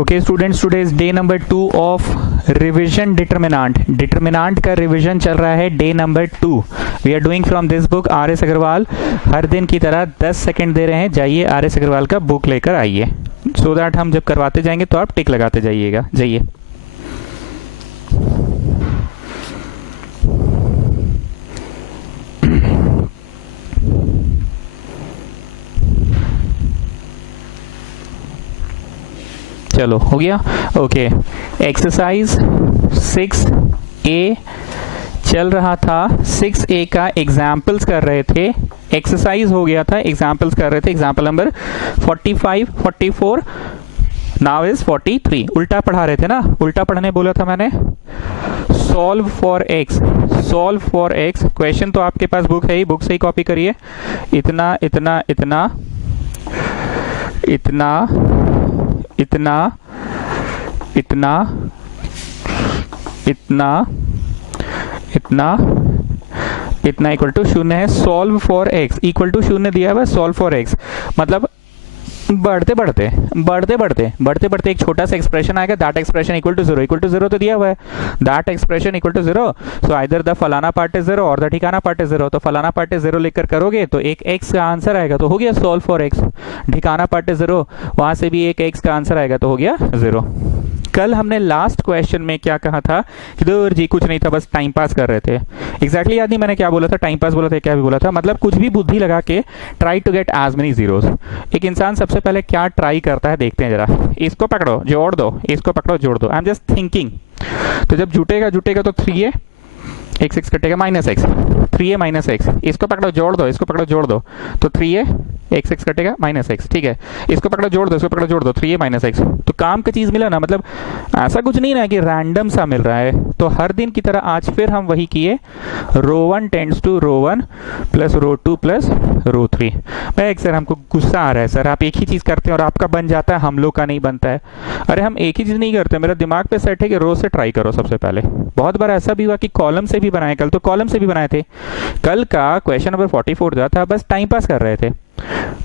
Okay students, today is day number 2 of revision determinant. Determinant का revision चल रहा है day number 2। We are doing from this book R S Agarwal. हर दिन की तरह 10 सेकंड दे रहे हैं, जाइए आर एस अग्रवाल का बुक लेकर आइए, सो दैट हम जब करवाते जाएंगे तो आप टिक लगाते जाइएगा। जाइए। चलो हो गया। ओके, एक्सरसाइज 6A चल रहा था। 6A का एग्जाम्पल्स कर रहे थे, एक्सरसाइज हो गया था, एग्जाम्पल्स कर रहे थे। Example number 45, 44, now is 43। उल्टा पढ़ा रहे थे ना, उल्टा पढ़ने बोला था मैंने। Solve for x, solve for x. Question तो आपके पास बुक है ही, बुक से ही कॉपी करिए। इतना इतना इतना इतना इतना इतना इतना इतना इतना इक्वल टू 0 है। Solve for X equal to 0 दिया हुआ है। सॉल्व फॉर एक्स मतलब बढ़ते बढ़ते बढ़ते बढ़ते बढ़ते बढ़ते एक छोटा सा एक्सप्रेशन आएगा। That expression equal to 0, equal to 0 तो दिया हुआ है। That expression equal to 0, so either the फलाना पार्ट इज 0 और द ठिकाना पार्ट इज 0। तो फलाना पार्ट इज 0 लिखकर करोगे तो एक x का आंसर आएगा, तो हो गया सॉल्व फॉर x। ठिकाना पार्ट इज 0, वहां से भी एक x का आंसर आएगा, तो हो गया 0। कल हमने लास्ट क्वेश्चन में क्या कहा था कि दूर जी कुछ नहीं था, बस टाइम पास कर रहे थे। एग्जैक्टली याद नहीं मैंने क्या बोला था, टाइम पास बोला था, क्या भी बोला था, मतलब कुछ भी बुद्धि लगा के try to get as many zeros. एक इंसान सबसे पहले क्या ट्राई करता है देखते हैं जरा। इसको पकड़ो जोड़ दो, इसको पकड़ो जोड़ दो। I am just thinking. तो जब जुटेगा जुटेगा तो 3a, x x कटेगा minus x, 3a minus x. इसको पकड़ो जोड़ दो, इसको पकड़ो जोड़ दो, तो 3a x x कटेगा माइनस एक्स। ठीक है, इसको पकड़ो जोड़ दो, इसको पकड़ो जोड़ दो, 3a माइनस एक्स। तो काम का चीज मिला ना, मतलब ऐसा कुछ नहीं ना कि रैंडम सा मिल रहा है। तो हर दिन की तरह आज फिर हम वही किए। Row 1 tends to row 1 plus row 2 plus row 3। भाई सर हमको गुस्सा आ रहा है सर, आप एक ही चीज करते हैं और आपका बन जाता है, हम लोग का नहीं बनता है। अरे हम एक ही चीज नहीं करते, मेरा दिमाग पे सेट है कि रो से ट्राई करो सबसे पहले। बहुत बार ऐसा भी हुआ कि कॉलम से भी बनाए, कल तो कॉलम से भी बनाए थे। कल का क्वेश्चन नंबर 44 जो था, बस टाइम पास कर रहे थे,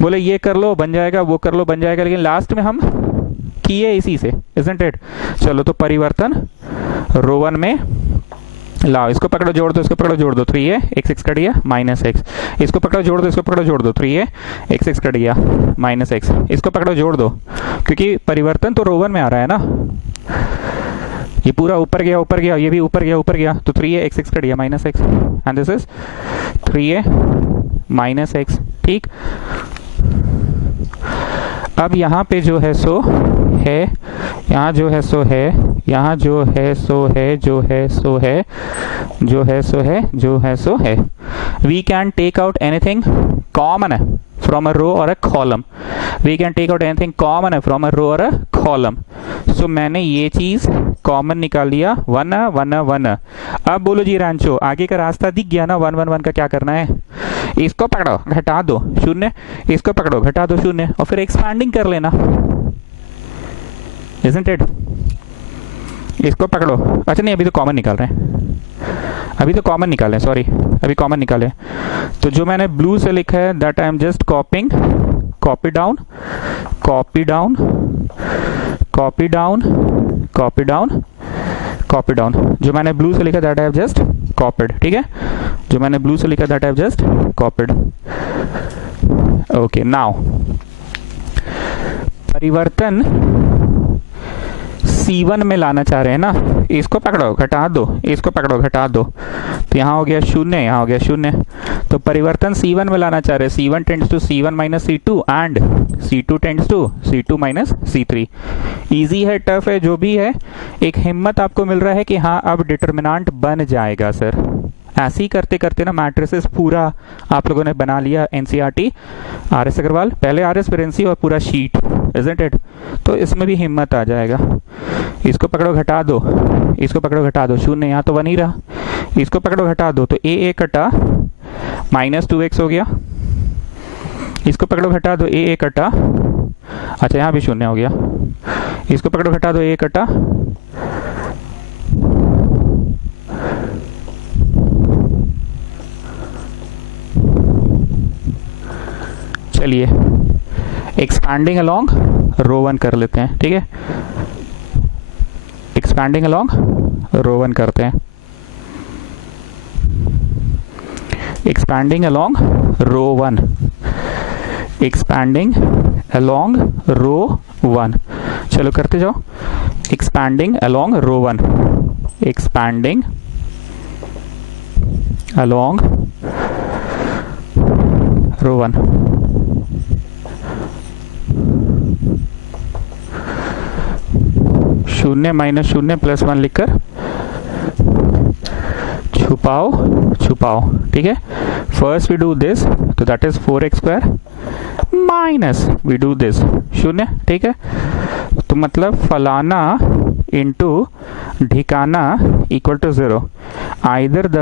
बोले ये कर लो बन जाएगा, वो कर लो बन जाएगा, लेकिन लास्ट में हम किए इसी से, इजंट इट। चलो तो परिवर्तन रो 1 में लाओ, इसको पकड़ो जोड़ दो, इसको पकड़ो जोड़ दो, 3a x x कट गया माइनस एक्स। इसको पकड़ो जोड़ दो, इसको पकड़ो जोड़ दो, 3a x x कट गया माइनस एक्स। इसको पकड़ो जोड़ दो, क्योंकि परिवर्तन तो रो 1 में आ रहा है ना, ये पूरा ऊपर गया, ये भी ऊपर गया, तो 3a x x कट गया minus x, and this is 3a minus x. ठीक, अब यहाँ पे जो है सो है, यहाँ जो है सो है, यहाँ जो है सो है, जो है सो है, जो है सो है, जो है सो है। We can take out anything common from a row or a column. We can take out anything common from a row or a column. So मैंने ये चीज कॉमन निकाल लिया, 1 1 1। अब बोलो जी रांचो, आगे का रास्ता दिख गया ना। 1 1 1 का क्या करना है, इसको पकड़ो घटा दो 0, इसको पकड़ो घटा दो 0, और फिर एक्सपैंडिंग कर लेना, isn't it? इसको पकड़ो। अच्छा नहीं, अभी तो कॉमन निकाल रहे हैं, अभी तो कॉमन निकालें, सॉरी अभी कॉमन निकालें। तो जो मैंने ब्लू से लिखा है that I am just copying, copy down, copy down, copy down, copy down, copy down. जो मैंने ब्लू से लिखा that I have just copied. ठीक है, जो मैंने ब्लू से लिखा that I have just copied. Okay, now परिवर्तन C1 में लाना चाह रहे हैं ना, इसको पकड़ो घटा दो, इसको पकड़ो घटा दो, तो यहाँ हो गया 0, यहाँ हो गया 0। तो परिवर्तन C1 में लाना चाह रहे हैं। C1 tends to C1 minus C2 and C2 tends to C2 minus C3। Easy है टफ है जो भी है, एक हिम्मत आपको मिल रहा है कि हाँ अब डिटरमिनेंट बन जाएगा सर। ऐसे ही करते करते ना मैट्रिसेस पूरा आप लोगों ने बना लिया। एनसीईआरटी आर एस अग्रवाल, पहले आर एस फिर एनसी और पूरा शीट, इजंट इट? तो इसमें भी हिम्मत आ जाएगा। इसको पकड़ो घटा दो, इसको पकड़ो घटा दो, 0 यहाँ तो 1 ही रहा, इसको पकड़ो घटा दो, तो a कटा माइनस 2x हो गया। इसको पकड़ो घटा दो, a कटा, अच्छा यहाँ भी 0 हो गया। इसको पकड़ो घटा दो, a कटा, चलिए एक्सपैंडिंग अलोंग रो 1 कर लेते हैं, ठीक है। एक्सपैंडिंग अलोंग रो 1 करते हैं, एक्सपैंडिंग अलोंग रो 1, एक्सपैंडिंग अलोंग रो 1, चलो करते जाओ। एक्सपैंडिंग अलोंग रो 1, एक्सपैंडिंग अलोंग रो 1, शून्य माइनस शून्य प्लस 1 लिखकर छुपाओ छुपाओ, ठीक है। फर्स्ट वी डू दिस, तो that is 4x square minus we do this शून्य, ठीक है। तो मतलब फलाना इंटू ढिकाना इक्वल टू 0, आइदर द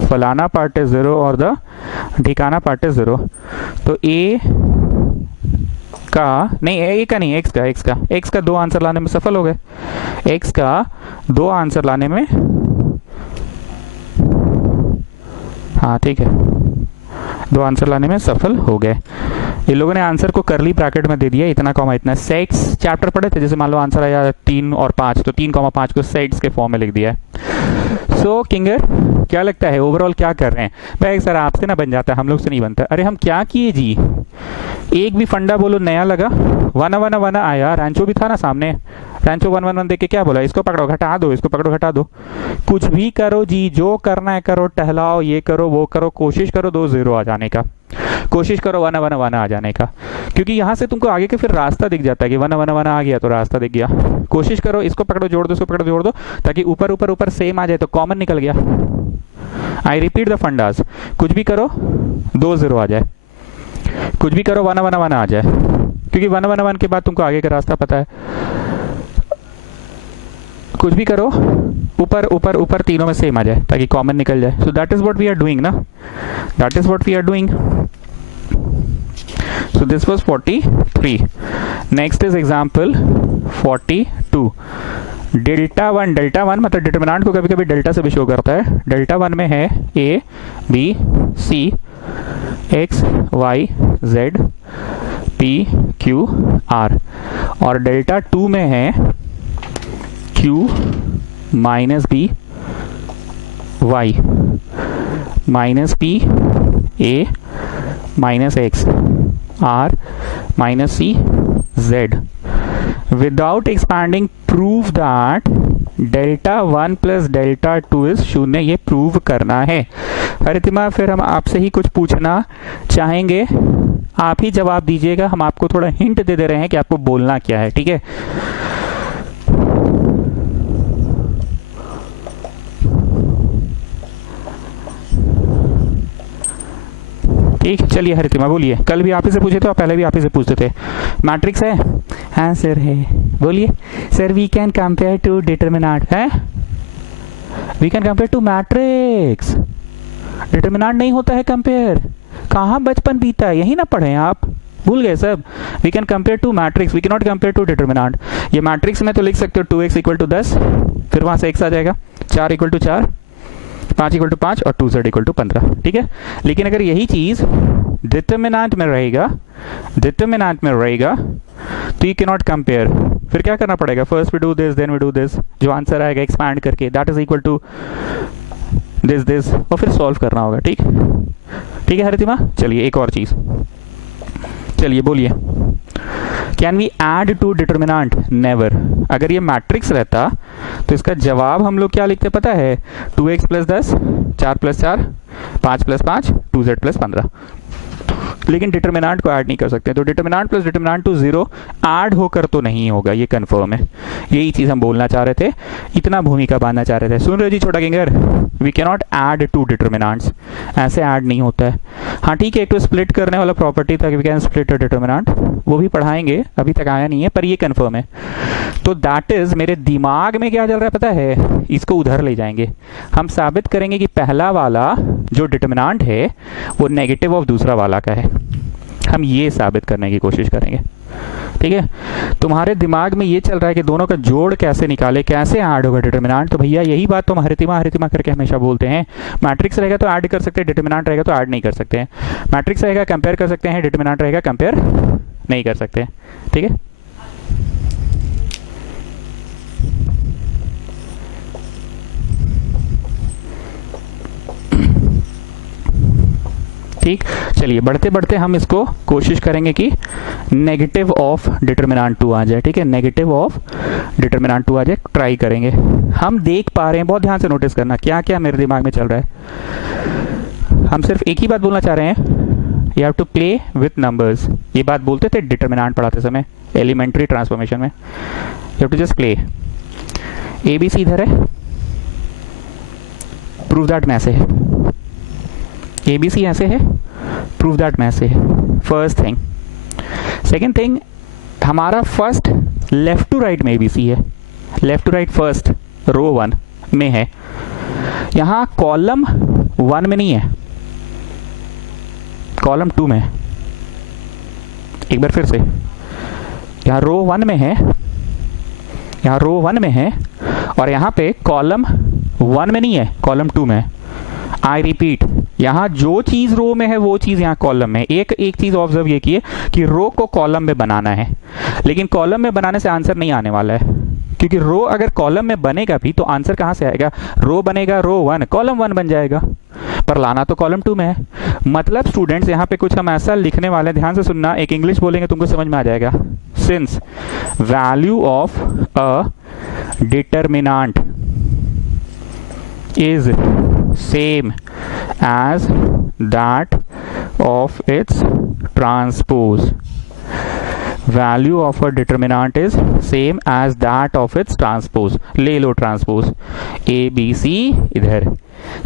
फलाना पार्ट इज 0 और द ढिकाना पार्ट इज 0। तो ए का नहीं, ए का नहीं, एक्स का 2 आंसर लाने में सफल हो गए, एक्स का 2 आंसर लाने में, हाँ ठीक है, 2 आंसर लाने में सफल हो गए। ये लोगों ने आंसर को करली ब्रैकेट में दे दिया, इतना कॉमा इतना। सेट्स चैप्टर पढ़े थे, जैसे मान लो आंसर आया 3 और 5, तो 3,5 को सेट्स के फॉर्म में लिख दिया है। सो किंगर क्या लगता है ओवरऑल क्या कर रहे हैं भाई? सर आपसे ना बन जाता है, हम लोग से नहीं बनता। अरे हम क्या किए जी, एक भी फंडा बोलो नया लगा, वना आया, रैंचो भी था ना सामने, रैंचो 1 देख के क्या बोला, इसको पकड़ो घटा दो, इसको पकड़ो घटा दो, कुछ भी करो जी, जो करना है करो, टहलाओ, ये करो वो करो, कोशिश करो 2 0 आ जाने का, कोशिश करो वना आ जाने का, क्योंकि यहाँ से तुमको आगे के फिर रास्ता दिख जाता है कि वना आ गया तो रास्ता दिख गया। कोशिश करो, इसको पकड़ो जोड़ दो, इसको पकड़ो जोड़ दो, ताकि ऊपर ऊपर ऊपर सेम आ जाए तो कॉमन निकल गया। आई रिपीट द फंडास, कुछ भी करो 2 0 आ जाए, कुछ भी करो वना आ जाए, क्योंकि वन के बाद तुमको आगे का रास्ता पता है। कुछ भी करो ऊपर ऊपर ऊपर तीनों में सेम आ जाए ताकि कॉमन निकल जाए। So that is what we are doing ना, that is what we are doing. So this was 43। Next is example 42। Delta one मतलब डिटरमिनेंट को कभी कभी डेल्टा से भी शो करता है। डेल्टा 1 में है A B C X Y Z P Q R, और डेल्टा 2 में है Q minus B Y minus P A minus X R minus C Z. Without expanding prove that delta 1 plus delta 2 is शून्य, ये prove करना है। हरितिमा फिर हम आपसे ही कुछ पूछना चाहेंगे, आप ही जवाब दीजिएगा, हम आपको थोड़ा हिंट दे रहे हैं कि आपको बोलना क्या है, ठीक है। ठीक, चलिए हरितिमा बोलिए। कल भी आप ही से पूछे थे और पहले भी आप ही से पूछते थे। मैट्रिक्स है? हाँ सर है। बोलिए sir. We can compare two determinant है, we can compare two matrix. Determinant नहीं होता है कंपेयर, कहाँ बचपन बीता है, यही ना पढ़े आप, भूल गए सब। We can compare two matrix, we can not compare two determinant. ये मैट्रिक्स में तो लिख सकते हो 2x इक्वल टू 10, फिर वहां से x आ जाएगा, 4 इक्वल टू 4, 5 इक्वल टू 5 और 2z इक्वल टू 15, ठीक है। लेकिन अगर यही चीज डिटरमिनेंट में रहेगा, तो यू कैन नॉट कंपेयर। फिर क्या करना पड़ेगा, first we do this then we do this, जो आंसर आएगा एक्सपैंड करके that is equal to this और फिर सॉल्व करना होगा, ठीक है हरितिमा। चलिए एक और चीज, चलिए बोलिए। Can we add two determinant? Never. अगर ये मैट्रिक्स रहता तो इसका जवाब हम लोग क्या लिखते पता है, 2x plus 10, 4 plus 4, 5 plus 5, 2z plus 15। लेकिन डिटरमिनेंट को ऐड नहीं कर सकते, तो determinant plus determinant to 0 add होकर तो नहीं होगा, ये कंफर्म है। यही चीज हम बोलना चाह रहे थे, इतना भूमिका बांधना चाह रहे थे। सुन रहे जी छोटा किंगर, we can not add two determinants, ऐसे ऐड नहीं होता है। हाँ ठीक है, एक तो स्प्लिट करने वाला प्रॉपर्टी था कि we can split a determinant, वो भी पढ़ाएंगे, अभी तक आया नहीं है, पर ये कंफर्म है। तो दैट इज, मेरे दिमाग में क्या चल रहा है पता है, इसको उधर ले जाएंगे। हम साबित करेंगे कि पहला वाला जो डिटरमिनेंट है वो नेगेटिव ऑफ दूसरा वाला का है, हम ये साबित करने की कोशिश करेंगे, ठीक है। तुम्हारे दिमाग में ये चल रहा है कि दोनों का जोड़ कैसे निकाले, कैसे ऐड होगा डिटरमिनेंट, तो भैया यही बात तो हम हरितिमा करके हमेशा बोलते हैं। मैट्रिक्स रहेगा तो ऐड कर सकते हैं, डिटरमिनेंट रहेगा तो ऐड नहीं कर सकते हैं। मैट्रिक्स रहेगा कंपेयर कर सकते हैं, डिटरमिनेंट रहेगा कंपेयर नहीं कर सकते, ठीक है। ठीक, चलिए बढ़ते बढ़ते हम इसको कोशिश करेंगे कि नेगेटिव ऑफ डिटर्मिनेंट 2 आ जाए। ठीक है, नेगेटिव ऑफ डिटर्मिनेंट 2 आ जाए, ट्राई करेंगे। हम देख पा रहे हैं, बहुत ध्यान से नोटिस करना क्या क्या मेरे दिमाग में चल रहा है। हम सिर्फ एक ही बात बोलना चाह रहे हैं, you have to play with numbers. ये बात बोलते थे डिटर्मिनेंट पढ़ाते समय एलिमेंट्री ट्रांसफॉर्मेशन में, you have to just play. ABC इधर है, प्रूव दैट में ऐसे है, ABC ऐसे है, प्रूव दैट में ऐसे है। First thing. सेकेंड थिंग, हमारा फर्स्ट लेफ्ट टू राइट में ABC है, left to right first row 1 में है, यहां कॉलम 1 में नहीं है, कॉलम 2 में है। एक बार फिर से, यहां रो 1 में है, यहां रो 1 में है, और यहां पे कॉलम 1 में नहीं है, कॉलम 2 में है। आई रिपीट, यहां जो चीज रो में है वो चीज यहां कॉलम में। एक चीज ऑब्जर्व ये किए कि रो को कॉलम में बनाना है, लेकिन कॉलम में बनाने से आंसर नहीं आने वाला है, क्योंकि रो अगर कॉलम में बनेगा भी तो आंसर कहां से आएगा? रो बनेगा रो 1, कॉलम 1 बन जाएगा, पर लाना तो कॉलम 2 में है। मतलब स्टूडेंट्स यहाँ पे कुछ हम ऐसा लिखने वाले हैं, ध्यान से सुनना, एक इंग्लिश बोलेंगे तुमको समझ में आ जाएगा। Since value of a determinant is same as that of its transpose, value of a determinant is same as that of its transpose। ले लो ट्रांसपोज ABC इधर।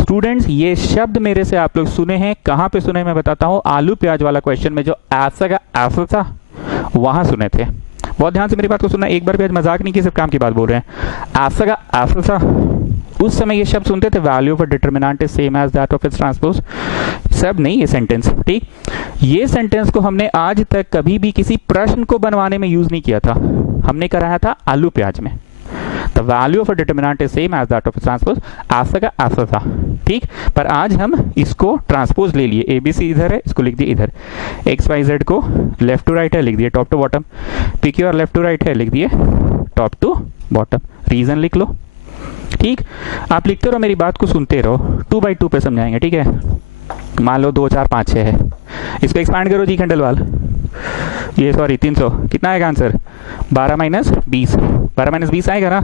स्टूडेंट्स ये शब्द मेरे से आप लोग सुने हैं, कहाँ पे सुने मैं बताता हूँ, आलू प्याज वाला क्वेश्चन में जो ऐसा का ऐसा था वहां सुने थे। बहुत ध्यान से मेरी बात को सुनना, एक बार भी आज मजाक नहीं की, सिर्फ काम की बात बोल रहे हैं। ऐसा का ऐसा था, उस समय ये शब्द सुनते थे, value of a determinant is same as that of its transpose. सब नहीं, ये सेंटेंस। ठीक, ये सेंटेंस को हमने आज तक कभी भी किसी प्रश्न को बनवाने में यूज नहीं किया था, हमने कराया था आलू प्याज में। The value of a determinant is same as that of its transpose, ऐसा का ऐसा था। ठीक, पर आज हम इसको ट्रांसपोज ले लिए। ABC इधर है, इसको लिख दिए इधर। XYZ को लेफ्ट टू राइट है, लिख दिए top to bottom. PQ left to right है, लिख दिए टॉप टू बॉटम। रीजन लिख लो। ठीक, आप लिखते रहो, मेरी बात को सुनते रहो, 2 by 2 पे समझाएंगे। ठीक है, मान लो 2 4 5 6 है, इसको एक्सपांड करो जी खंडेलवाल, ये सॉरी 300, कितना आएगा आंसर? 12 - 20, 12 - 20 आएगा ना।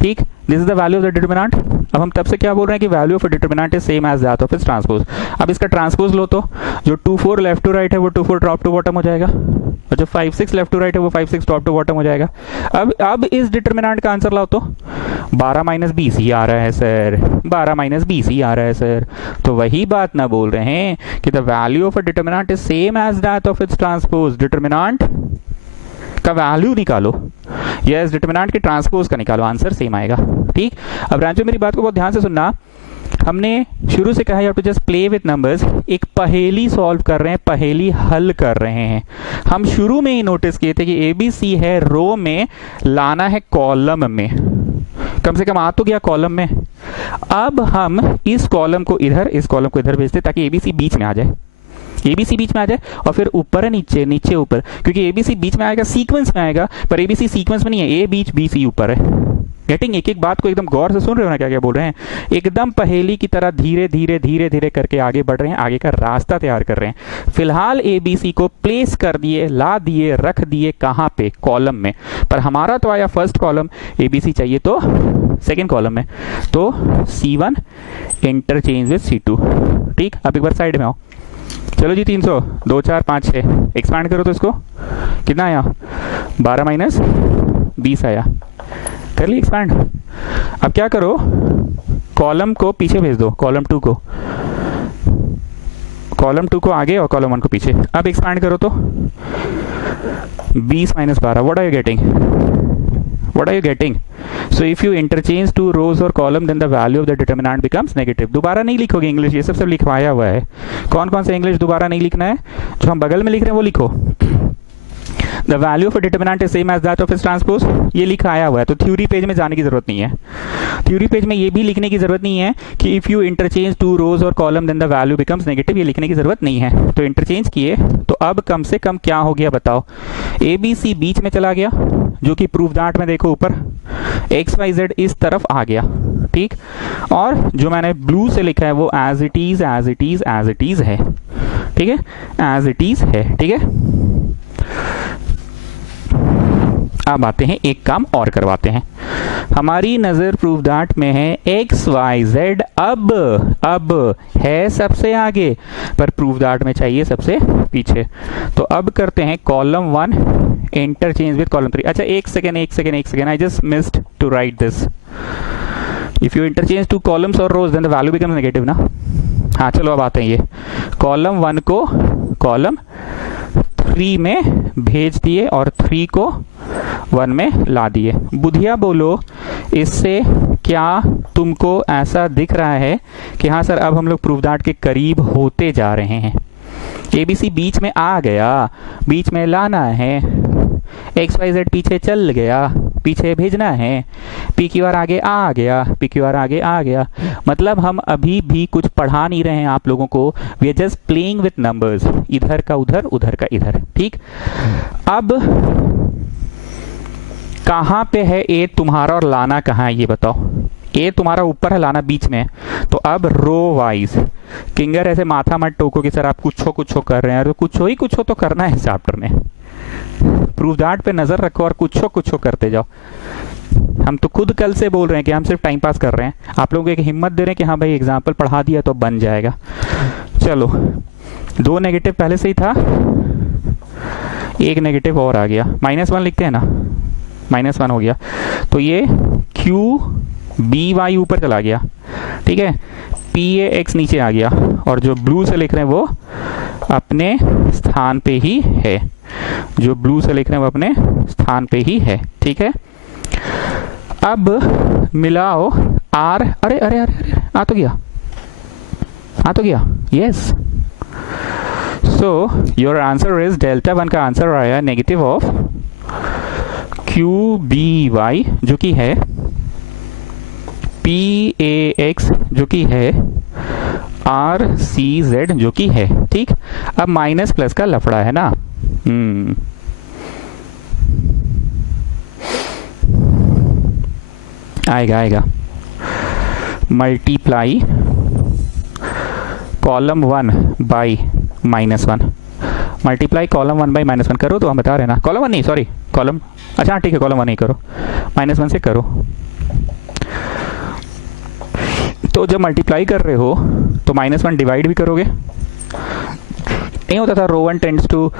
ठीक, this is the value of the determinant. अब हम तब से क्या बोल रहे हैं कि value of determinant is same as that of its transpose. अब इसका ट्रांसपोज लो तो जो 2 4 लेफ्ट टू राइट है वो 2 4 टॉप टू बॉटम हो जाएगा, और जो 5 6 लेफ्ट टू राइट है वो 5 6 टॉप टू बॉटम हो जाएगा। अब इस डिटर्मिनेंट का आंसर लाओ तो 12 - 20 ही आ रहा है सर, 12 - 20 ही आ रहा है सर। तो वही बात ना बोल रहे हैं कि the value of a determinant is same as that of its transpose. Determinant का वैल्यू निकालो, यस डिटर्मिनेंट के ट्रांसपोज का निकालो, आंसर सेम आएगा। ठीक, अब रांचो मेरी बात को बहुत ध्यान से सुनना, हमने शुरू से कहा you have to just play with numbers. एक पहेली सॉल्व कर रहे हैं, पहेली हल कर रहे हैं। हम शुरू में ही नोटिस किए थे कि ABC है, रो में लाना है कॉलम में, कम से कम आ तो गया कॉलम में। अब हम इस कॉलम को इधर, इस कॉलम को इधर भेजते ताकि ABC बीच में आ जाए, ABC बीच में आ जाए, और फिर ऊपर है नीचे, नीचे ऊपर, क्योंकि ABC बीच में आएगा, सीक्वेंस में आएगा, पर ABC सीक्वेंस में नहीं है, A बीच BC ऊपर है। गेटिंग? एक एक बात को एकदम गौर से सुन रहे हो ना, क्या क्या बोल रहे हैं, एकदम पहेली की तरह धीरे धीरे धीरे धीरे करके आगे बढ़ रहे हैं, आगे का रास्ता तैयार कर रहे हैं। फिलहाल ABC को प्लेस कर दिए, ला दिए, रख दिए, कहाँ पे? कॉलम में। पर हमारा तो आया फर्स्ट कॉलम, ABC चाहिए तो सेकेंड कॉलम में, तो C1 इंटरचेंज विद C2। ठीक, अब एक बार साइड में आओ, चलो जी 300, 2 4 5 6, एक्सपांड करो तो इसको कितना आया? 12 - 20 आया, कर ली एक्सपांड। अब क्या करो, कॉलम को पीछे भेज दो, कॉलम 2 को, कॉलम 2 को आगे और कॉलम 1 को पीछे। अब एक्सपांड करो तो 20 - 12, what are you getting? What are you getting? So if you interchange two rows or column, then the value of the determinant becomes negative. दोबारा नहीं लिखोगे इंग्लिश, ये सब लिखवाया हुआ है। कौन कौन सा इंग्लिश दोबारा नहीं लिखना है? जो हम बगल में लिख रहे हैं वो लिखो। The value of a determinant is same as that of its transpose, ये लिखा आया हुआ है, तो थ्योरी पेज में जाने की जरूरत नहीं है। थ्योरी पेज में ये भी लिखने की जरूरत नहीं है कि if you interchange two rows और column then the value becomes negative, ये लिखने की जरूरत नहीं है। तो इंटरचेंज किए तो अब कम से कम क्या हो गया बताओ? ABC बीच में चला गया, जो कि प्रूफ दैट में देखो ऊपर, XYZ इस तरफ आ गया। ठीक। और जो मैंने ब्लू से लिखा है वो as it is as it is as it is है, ठीक है, एज इट इज है, ठीक है। अब आते हैं, एक काम और करवाते हैं। हमारी नजर प्रूफ दैट में है एक्स वाई जेड, अब है सबसे आगे पर प्रूफ दैट में चाहिए सबसे पीछे। तो अब करते हैं कॉलम 1 इंटरचेंज विद कॉलम 3। अच्छा एक second, I just missed to write this. If you interchange two columns और rows then the value becomes negative ना। हाँ चलो अब आते हैं, ये कॉलम 1 को कॉलम 3 में भेज दिए और 3 को 1 में ला दिए। बुधिया बोलो, इससे क्या तुमको ऐसा दिख रहा है कि हाँ सर अब हम लोग प्रूफ दैट के करीब होते जा रहे हैं। ABC बीच में आ गया, बीच में लाना है, XYZ पीछे चल गया, पीछे भेजना है, PQR आगे आ गया, PQR आगे आ गया। मतलब हम अभी भी कुछ पढ़ा नहीं रहे हैं आप लोगों को, we are just playing with numbers, इधर का उधर, उधर का इधर, ठीक। अब कहाँ पे है ए तुम्हारा और लाना कहाँ है ये बताओ। ए तुम्हारा ऊपर है, लाना बीच में है। तो अब रो वाइज किंगर ऐसे माथा मत टोको कि सर आप कुछ कर रहे हैं, तो कुछ हो तो करना है इस चैप्टर में। प्रूफ दैट पे नजर रखो और कुछ करते जाओ। हम तो खुद कल से बोल रहे हैं कि हम सिर्फ टाइम पास कर रहे हैं, आप लोगों को एक हिम्मत दे रहे हैं कि हाँ भाई एग्जाम्पल पढ़ा दिया तो बन जाएगा। चलो 2 नेगेटिव पहले से ही था, 1 नेगेटिव और आ गया, -1 लिखते हैं ना, -1 हो गया। तो ये QBY ऊपर चला गया, ठीक है, PAX नीचे आ गया और जो ब्लू से लिख रहे हैं वो अपने स्थान पे ही है, जो ब्लू से लिख रहे हैं वो अपने स्थान पे ही है, ठीक है। अब मिलाओ R, अरे अरे अरे आ तो गया, yes. So your answer is delta 1 का आंसर आया नेगेटिव ऑफ QBY जो कि है, PAX जो कि है, RCZ जो कि है, ठीक। अब माइनस प्लस का लफड़ा है ना, आएगा multiply column 1 by -1, multiply column 1 by -1 करो। तो हम बता रहे हैं ना, कॉलम 1 नहीं, सॉरी कॉलम, अच्छा ठीक है कॉलम 1 नहीं करो, -1 से करो। तो जब मल्टीप्लाई कर रहे हो तो -1 डिवाइड भी करोगे, नहीं होता था row 1 tends to,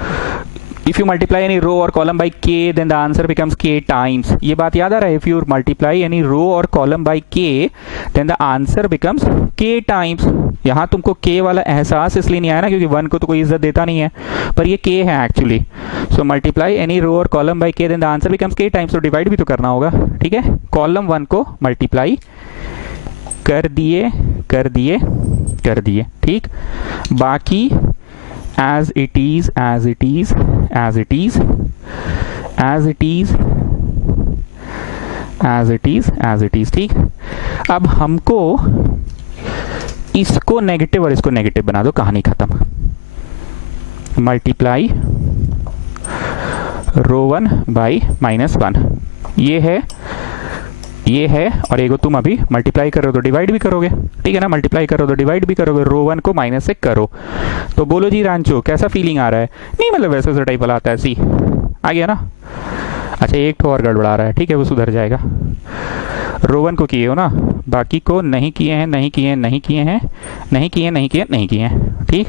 if you multiply any row और column by k then the answer becomes k times. ये बात याद आ रहा है, if you multiply any row और column by k then the answer becomes k times. यहाँ तुमको k वाला एहसास इसलिए नहीं आया ना क्योंकि 1 को तो कोई इज्जत देता नहीं है, पर ये k है actually. So multiply any row और column by k then the answer becomes k times, तो डिवाइड भी तो करना होगा, ठीक है। कॉलम 1 को मल्टीप्लाई कर दिए, ठीक। बाकी as it is, ठीक। अब हमको इसको नेगेटिव और इसको नेगेटिव बना दो, कहानी खत्म। मल्टीप्लाई रो 1 बाई -1, ये है और एक तुम अभी मल्टीप्लाई कर रहे हो तो डिवाइड भी करोगे, ठीक है ना, मल्टीप्लाई करो तो डिवाइड भी करोगे, रो 1 को माइनस से करो। तो बोलो जी रांचो कैसा फीलिंग आ रहा है, नहीं मतलब वैसे टाइप वाला आता है, सी आ गया ना। अच्छा एक ठो और गड़बड़ा रहा है, ठीक है वो सुधर जाएगा। रो 1 को किए हो ना, बाकी को नहीं किए हैं, ठीक।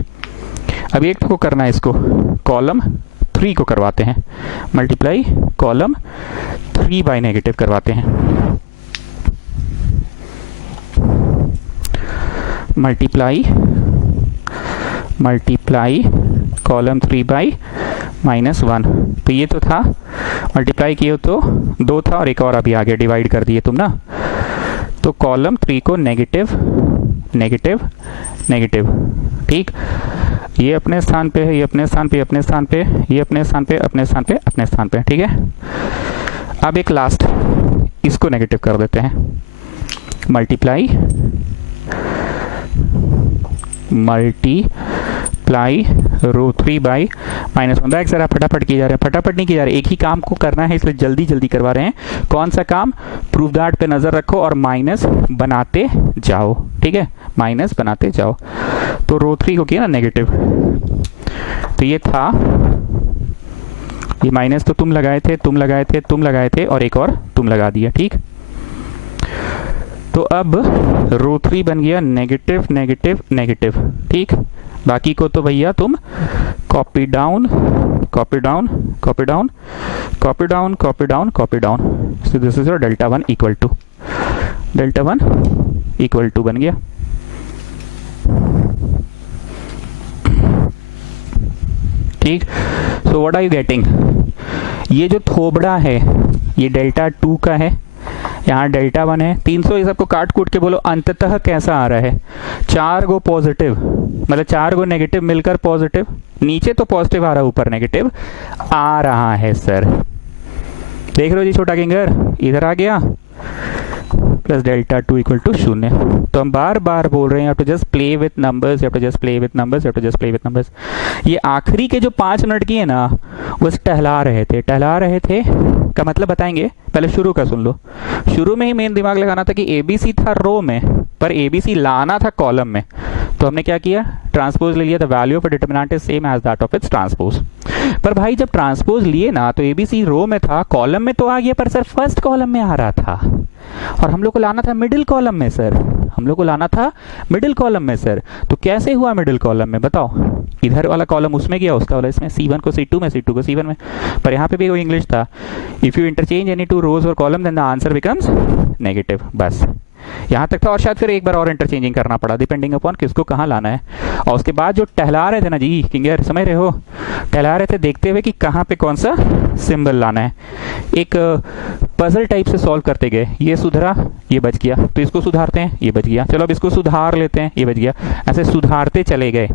अब एक को करना है, इसको कॉलम 3 को करवाते हैं, मल्टीप्लाई कॉलम 3 बाई नेगेटिव करवाते हैं, मल्टीप्लाई कॉलम 3 बाई -1। तो ये तो था, मल्टीप्लाई किए तो 2 था और एक और अभी आगे डिवाइड कर दिए तुम ना। तो कॉलम 3 को नेगेटिव, ठीक। ये अपने स्थान पे है, ये अपने स्थान पे, ये अपने स्थान पे, ये अपने स्थान पे, अपने स्थान पे, अपने स्थान पे, ठीक है। अब एक लास्ट, इसको नेगेटिव कर देते हैं, ply row 3 by -1 back. Sir आप फटाफट किए जा रहे हैं, फटाफट नहीं किए जा रहे, एक ही काम को करना है इसलिए जल्दी जल्दी करवा रहे हैं। कौन सा काम? प्रूफ दैट पे नजर रखो और माइनस बनाते जाओ, ठीक है, माइनस बनाते जाओ। तो रो 3 को किया ना नेगेटिव, तो ये था, ये माइनस तो तुम लगाए थे, तुम लगाए थे, तुम लगाए थे और एक और तुम लगा दिया, ठीक। तो अब रो 3 बन गया नेगेटिव नेगेटिव नेगेटिव, ठीक। बाकी को तो भैया तुम copy down copy down copy down copy down copy down copy down. So this is your delta 1 equal to, delta 1 equal to बन गया, ठीक। So what are you getting? ये जो थोबड़ा है ये डेल्टा 2 का है, यहाँ डेल्टा 1 है। 300 ये सबको काट कूट के बोलो अंततः कैसा आ रहा है? 4 गो पॉजिटिव, मतलब 4 गो नेगेटिव मिलकर पॉजिटिव, नीचे तो पॉजिटिव आ रहा है, ऊपर नेगेटिव आ रहा है सर। देख रहे हो जी छोटा किंगर, इधर आ गया प्लस डेल्टा 2 इक्वल टू 0। तो हम बार बार बोल रहे हैं, you have to just play with numbers, you have to just play with numbers, you have to just play with numbers. ये आखिरी के जो 5 मिनट किए ना, बस टहला रहे थे, टहला रहे थे का मतलब बताएंगे। पहले शुरू का सुन लो। शुरू में ही मेन दिमाग लगाना था कि एबीसी था रो में, पर एबीसी लाना था कॉलम में। तो हमने क्या किया? ट्रांसपोज ले लिया। The value of a determinant is same as that of its transpose. पर भाई जब ट्रांसपोज लिए ना तो एबीसी रो में था, कॉलम में तो आ गया, पर सर फर्स्ट कॉलम में आ रहा था और हम लोग को लाना था मिडिल कॉलम में सर, हम लोग को लाना था मिडिल कॉलम में सर। तो कैसे हुआ मिडिल कॉलम में बताओ? इधर वाला कॉलम उसमें गया, उसका वाला इसमें, C1 को C2 में, C2 को C1 में। पर यहाँ पे भी कोई इंग्लिश था, if you interchange any two rows और column then the answer becomes negative. बस यहाँ तक था, और शायद फिर एक बार और इंटरचेंजिंग करना पड़ा डिपेंडिंग अपॉन किसको कहाँ लाना है। और उसके बाद जो टहला रहे थे ना जी किंगर, समझ रहे हो, टहला रहे थे देखते हुए कि कहाँ पे कौन सा सिंबल लाना है। एक पजल टाइप से सॉल्व करते गए, ये सुधरा ये बच गया, तो इसको सुधारते हैं ये बच गया, चलो अब इसको सुधार लेते हैं ये बच गया। ऐसे सुधारते चले गए,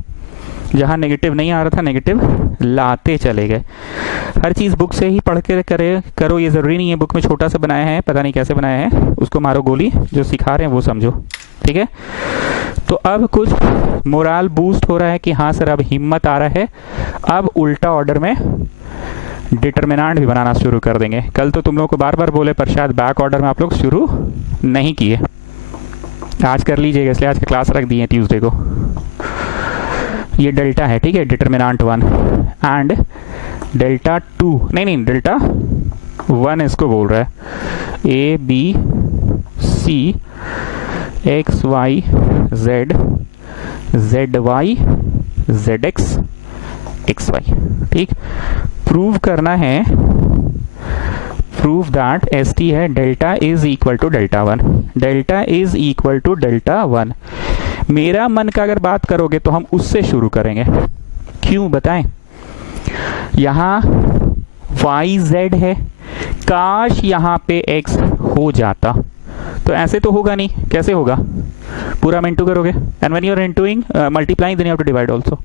जहाँ नेगेटिव नहीं आ रहा था नेगेटिव लाते चले गए। हर चीज़ बुक से ही पढ़ के करो, ये ज़रूरी नहीं है बुक में छोटा सा बनाया है, पता नहीं कैसे बनाया है, उसको मारो गोली, जो सिखा रहे हैं वो समझो, ठीक है। तो अब कुछ मोरल बूस्ट हो रहा है कि हाँ सर अब हिम्मत आ रहा है, अब उल्टा ऑर्डर में डिटरमिनेंट भी बनाना शुरू कर देंगे। कल तो तुम लोग को बार बार बोले, पर शायद बैक ऑर्डर में आप लोग शुरू नहीं किए, आज कर लीजिएगा, इसलिए आज की क्लास रख दी है ट्यूसडे को। ये डेल्टा है, ठीक है, डिटरमिनेंट 1 एंड डेल्टा 2, नहीं डेल्टा 1 इसको बोल रहा है, A B C X Y Z, Z Y Z X X Y, ठीक। प्रूव करना है, प्रूव दैट एस टी है delta is equal to delta 1, delta is equal to delta 1। मेरा मन का अगर बात करोगे तो हम उससे शुरू करेंगे, क्यों बताएं? यहाँ वाई जेड है, काश यहाँ पे एक्स हो जाता, तो ऐसे तो होगा नहीं, कैसे होगा? पूरा में इंटू करोगे, and when you are intoing multiplying then you have to divide also.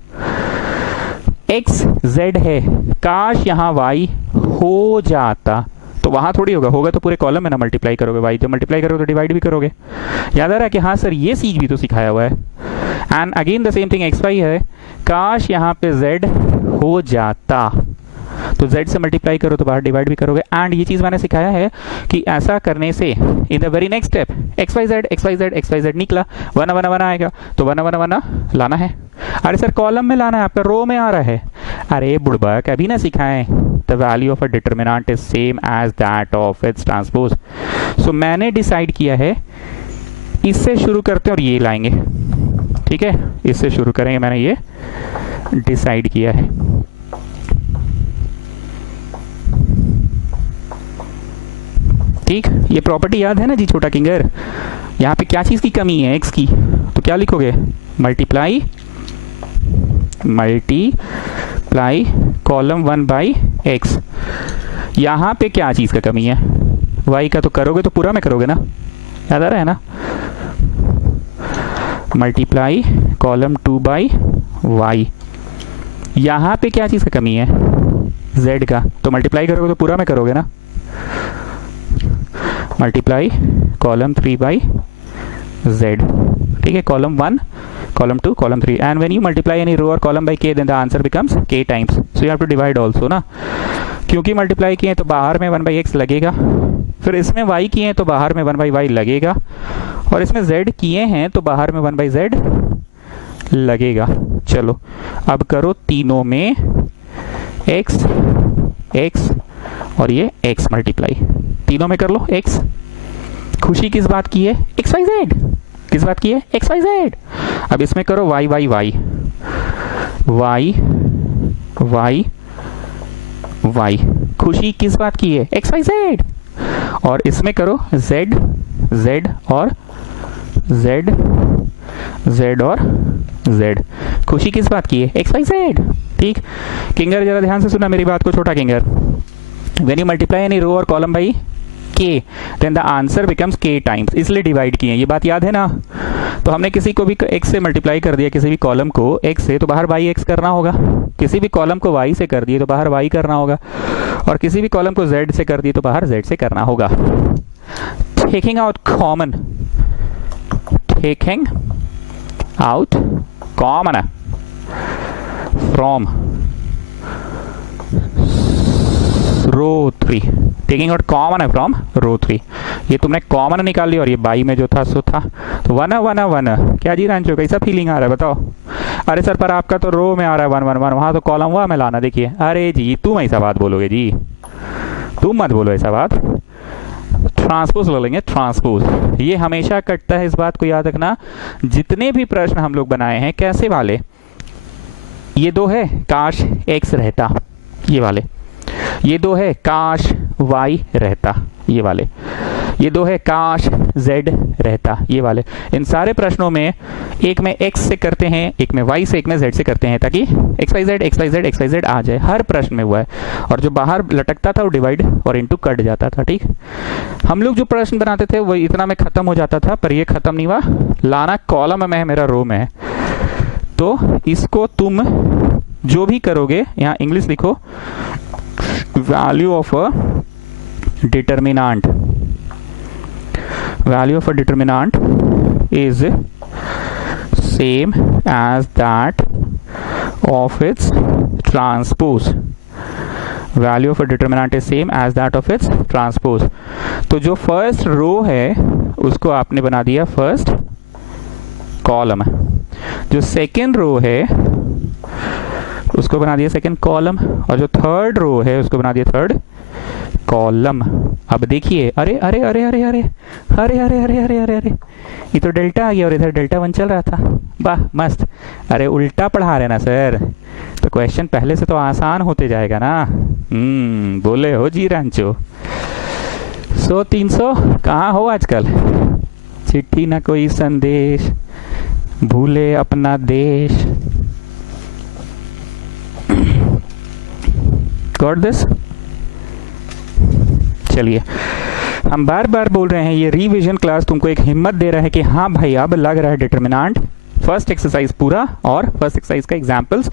X Z है, काश यहाँ वाई हो जाता, तो वहां थोड़ी होगा, होगा तो पूरे कॉलम में ना मल्टीप्लाई करोगे, वाई जब मल्टीप्लाई करोगे तो डिवाइड भी करोगे। याद आ रहा है कि हाँ सर ये सीख भी तो सिखाया हुआ है। And again the same thing X Y है, काश यहाँ पे जेड हो जाता, तो z से मल्टीप्लाई करो तो बाहर डिवाइड भी करोगे। एंड ये चीज मैंने सिखाया है कि ऐसा करने से in the very next step X Y Z निकला, 1 1 1 आएगा, तो 1 1 1 लाना है। अरे सर कॉलम में लाना है, आपका रो में आ रहा है। अरे बुड़बक अभी ना सिखाएं, the value of a determinant is same as that of its transpose. So मैंने डिसाइड किया है इससे शुरू करते हैं और ये लाएंगे, ठीक है, इससे शुरू करेंगे, मैंने ये डिसाइड किया है। ठीक, ये प्रॉपर्टी याद है ना जी छोटा किंगर? यहाँ पे क्या चीज की कमी है? एक्स की, तो क्या लिखोगे? Multiply column 1 by x. यहाँ पे क्या चीज का कमी है? वाई का, तो करोगे तो पूरा में करोगे ना, याद आ रहा है ना? Multiply column 2 by Y. यहाँ पे क्या चीज का कमी है? जेड का, तो मल्टीप्लाई करोगे तो पूरा में करोगे ना। मल्टीप्लाई कॉलम 3 बाई जेड, ठीक है, column 1 column 2, column 3. And when you multiply any row or column by k, then the answer becomes k times. So you have to divide also ना, क्योंकि मल्टीप्लाई किए तो बाहर में 1/x लगेगा, फिर इसमें y किए हैं तो बाहर में 1/y लगेगा, और इसमें z किए हैं तो बाहर में 1/z लगेगा। चलो अब करो तीनों में x x और ये x मल्टीप्लाई, तीनों में कर लो x। खुशी किस बात की है? XYZ। किस बात की है? XYZ। अब इसमें करो y y y y y y। खुशी किस बात की है? XYZ। और इसमें करो z z और z z और z। खुशी किस बात की है? XYZ। ठीक। किंगर जरा ध्यान से सुना मेरी बात को, छोटा किंगर। When you multiply any row और column by k, then the answer becomes k times, इसलिए डिवाइड किए। ये बात याद है ना? तो हमने किसी को भी x से मल्टीप्लाई कर दिया, किसी भी कॉलम को x से, तो बाहर बाई x करना होगा। किसी भी कॉलम को y से कर दिए तो बाहर y करना होगा, और किसी भी कॉलम को z से कर दिए तो बाहर z से करना होगा। Taking out common, taking out common from row 3, taking out common है फ्रॉम रो 3। ये तुमने कॉमन निकाल लिया और ये बाई में जो था सो था, तो 1 1 1। क्या जी रांचो, कैसा फीलिंग आ रहा है बताओ? अरे सर पर आपका तो रो में आ रहा है 1 1 1, वहां तो कॉलम हुआ में लाना। देखिए अरे जी तुम ऐसा बात बोलोगे जी, तुम मत बोलो ऐसा बात। ट्रांसपोज ले लेंगे, ट्रांसपोज। ये हमेशा कटता है, इस बात को याद रखना। जितने भी प्रश्न हम लोग बनाए हैं कैसे वाले, ये दो है काश x रहता, ये वाले। ये दो है काश y रहता, ये वाले। ये दो है काश z रहता, ये वाले। इन सारे प्रश्नों में एक में x से करते हैं, एक में y से, एक में z से करते हैं, ताकि xyz xyz xyz आ जाए। हर प्रश्न में हुआ है। और जो बाहर लटकता था वो डिवाइड और इनटू कट जाता था। ठीक, हम लोग जो प्रश्न बनाते थे वो इतना में खत्म हो जाता था, पर ये खत्म नहीं हुआ। लाना कॉलम में है, मेरा रो में है। तो इसको तुम जो भी करोगे, यहाँ इंग्लिश लिखो, value of a determinant, value of a determinant is same as that of its transpose, value of a determinant is same as that of its transpose। तो जो फर्स्ट रो है उसको आपने बना दिया फर्स्ट कॉलम, जो second row है उसको बना दिया सेकंड कॉलम, और जो थर्ड रो है उसको बना दिया थर्ड कॉलम। अब देखिए, अरे अरे अरे अरे अरे अरे अरे अरे अरे अरे अरे, ये तो डेल्टा आ गया और इधर डेल्टा 1 चल रहा था। वाह मस्त। अरे उल्टा पढ़ा रहे ना सर, तो क्वेश्चन पहले से तो आसान होते जाएगा ना। बोले हो जी रांचो। 300 कहाँ हो आजकल? चिट्ठी ना कोई संदेश, भूले अपना देश। Got this? चलिए, हम बार बार बोल रहे हैं, ये रिवीजन क्लास तुमको एक हिम्मत दे रहा है कि हाँ भाई अब लग रहा है डिटर्मिनेंट फर्स्ट एक्सरसाइज पूरा, और फर्स्ट एक्सरसाइज का एग्जाम्पल्स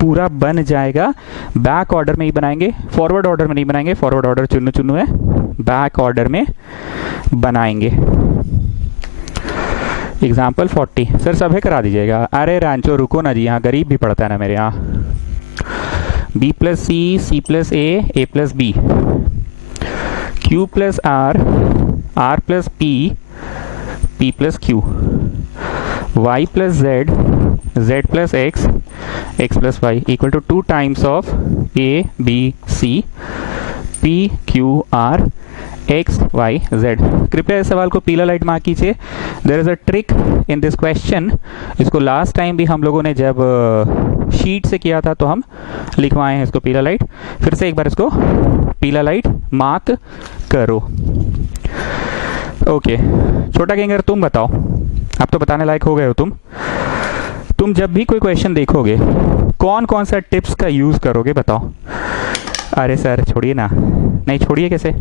पूरा बन जाएगा। बैक ऑर्डर में ही बनाएंगे, फॉरवर्ड ऑर्डर में नहीं बनाएंगे। फॉरवर्ड ऑर्डर चुन्नू चुन्नू है, बैक ऑर्डर में बनाएंगे। एग्जाम्पल 40 सर सभी करा दीजिएगा। अरे रांचो रुको ना जी, यहाँ गरीब भी पढ़ता है ना मेरे यहाँ। b plus C, C plus A plus B, q plus R, R plus P, P plus Q, y plus Z, Z plus X, X plus Y equal to 2 times of A B C P Q R X Y Z. कृपया इस सवाल को पीला light mark कीजिए। There is a trick in this question. इसको last time भी हम लोगों ने जब शीट से किया था तो हम लिखवाए हैं इसको पीला लाइट। फिर से एक बार इसको पीला लाइट मार्क करो। ओके, छोटा किंगर तुम बताओ, अब तो बताने लायक हो गए हो तुम जब भी कोई क्वेश्चन देखोगे कौन कौन सा टिप्स का यूज करोगे बताओ। अरे सर छोड़िए ना, नहीं छोड़िए कैसे,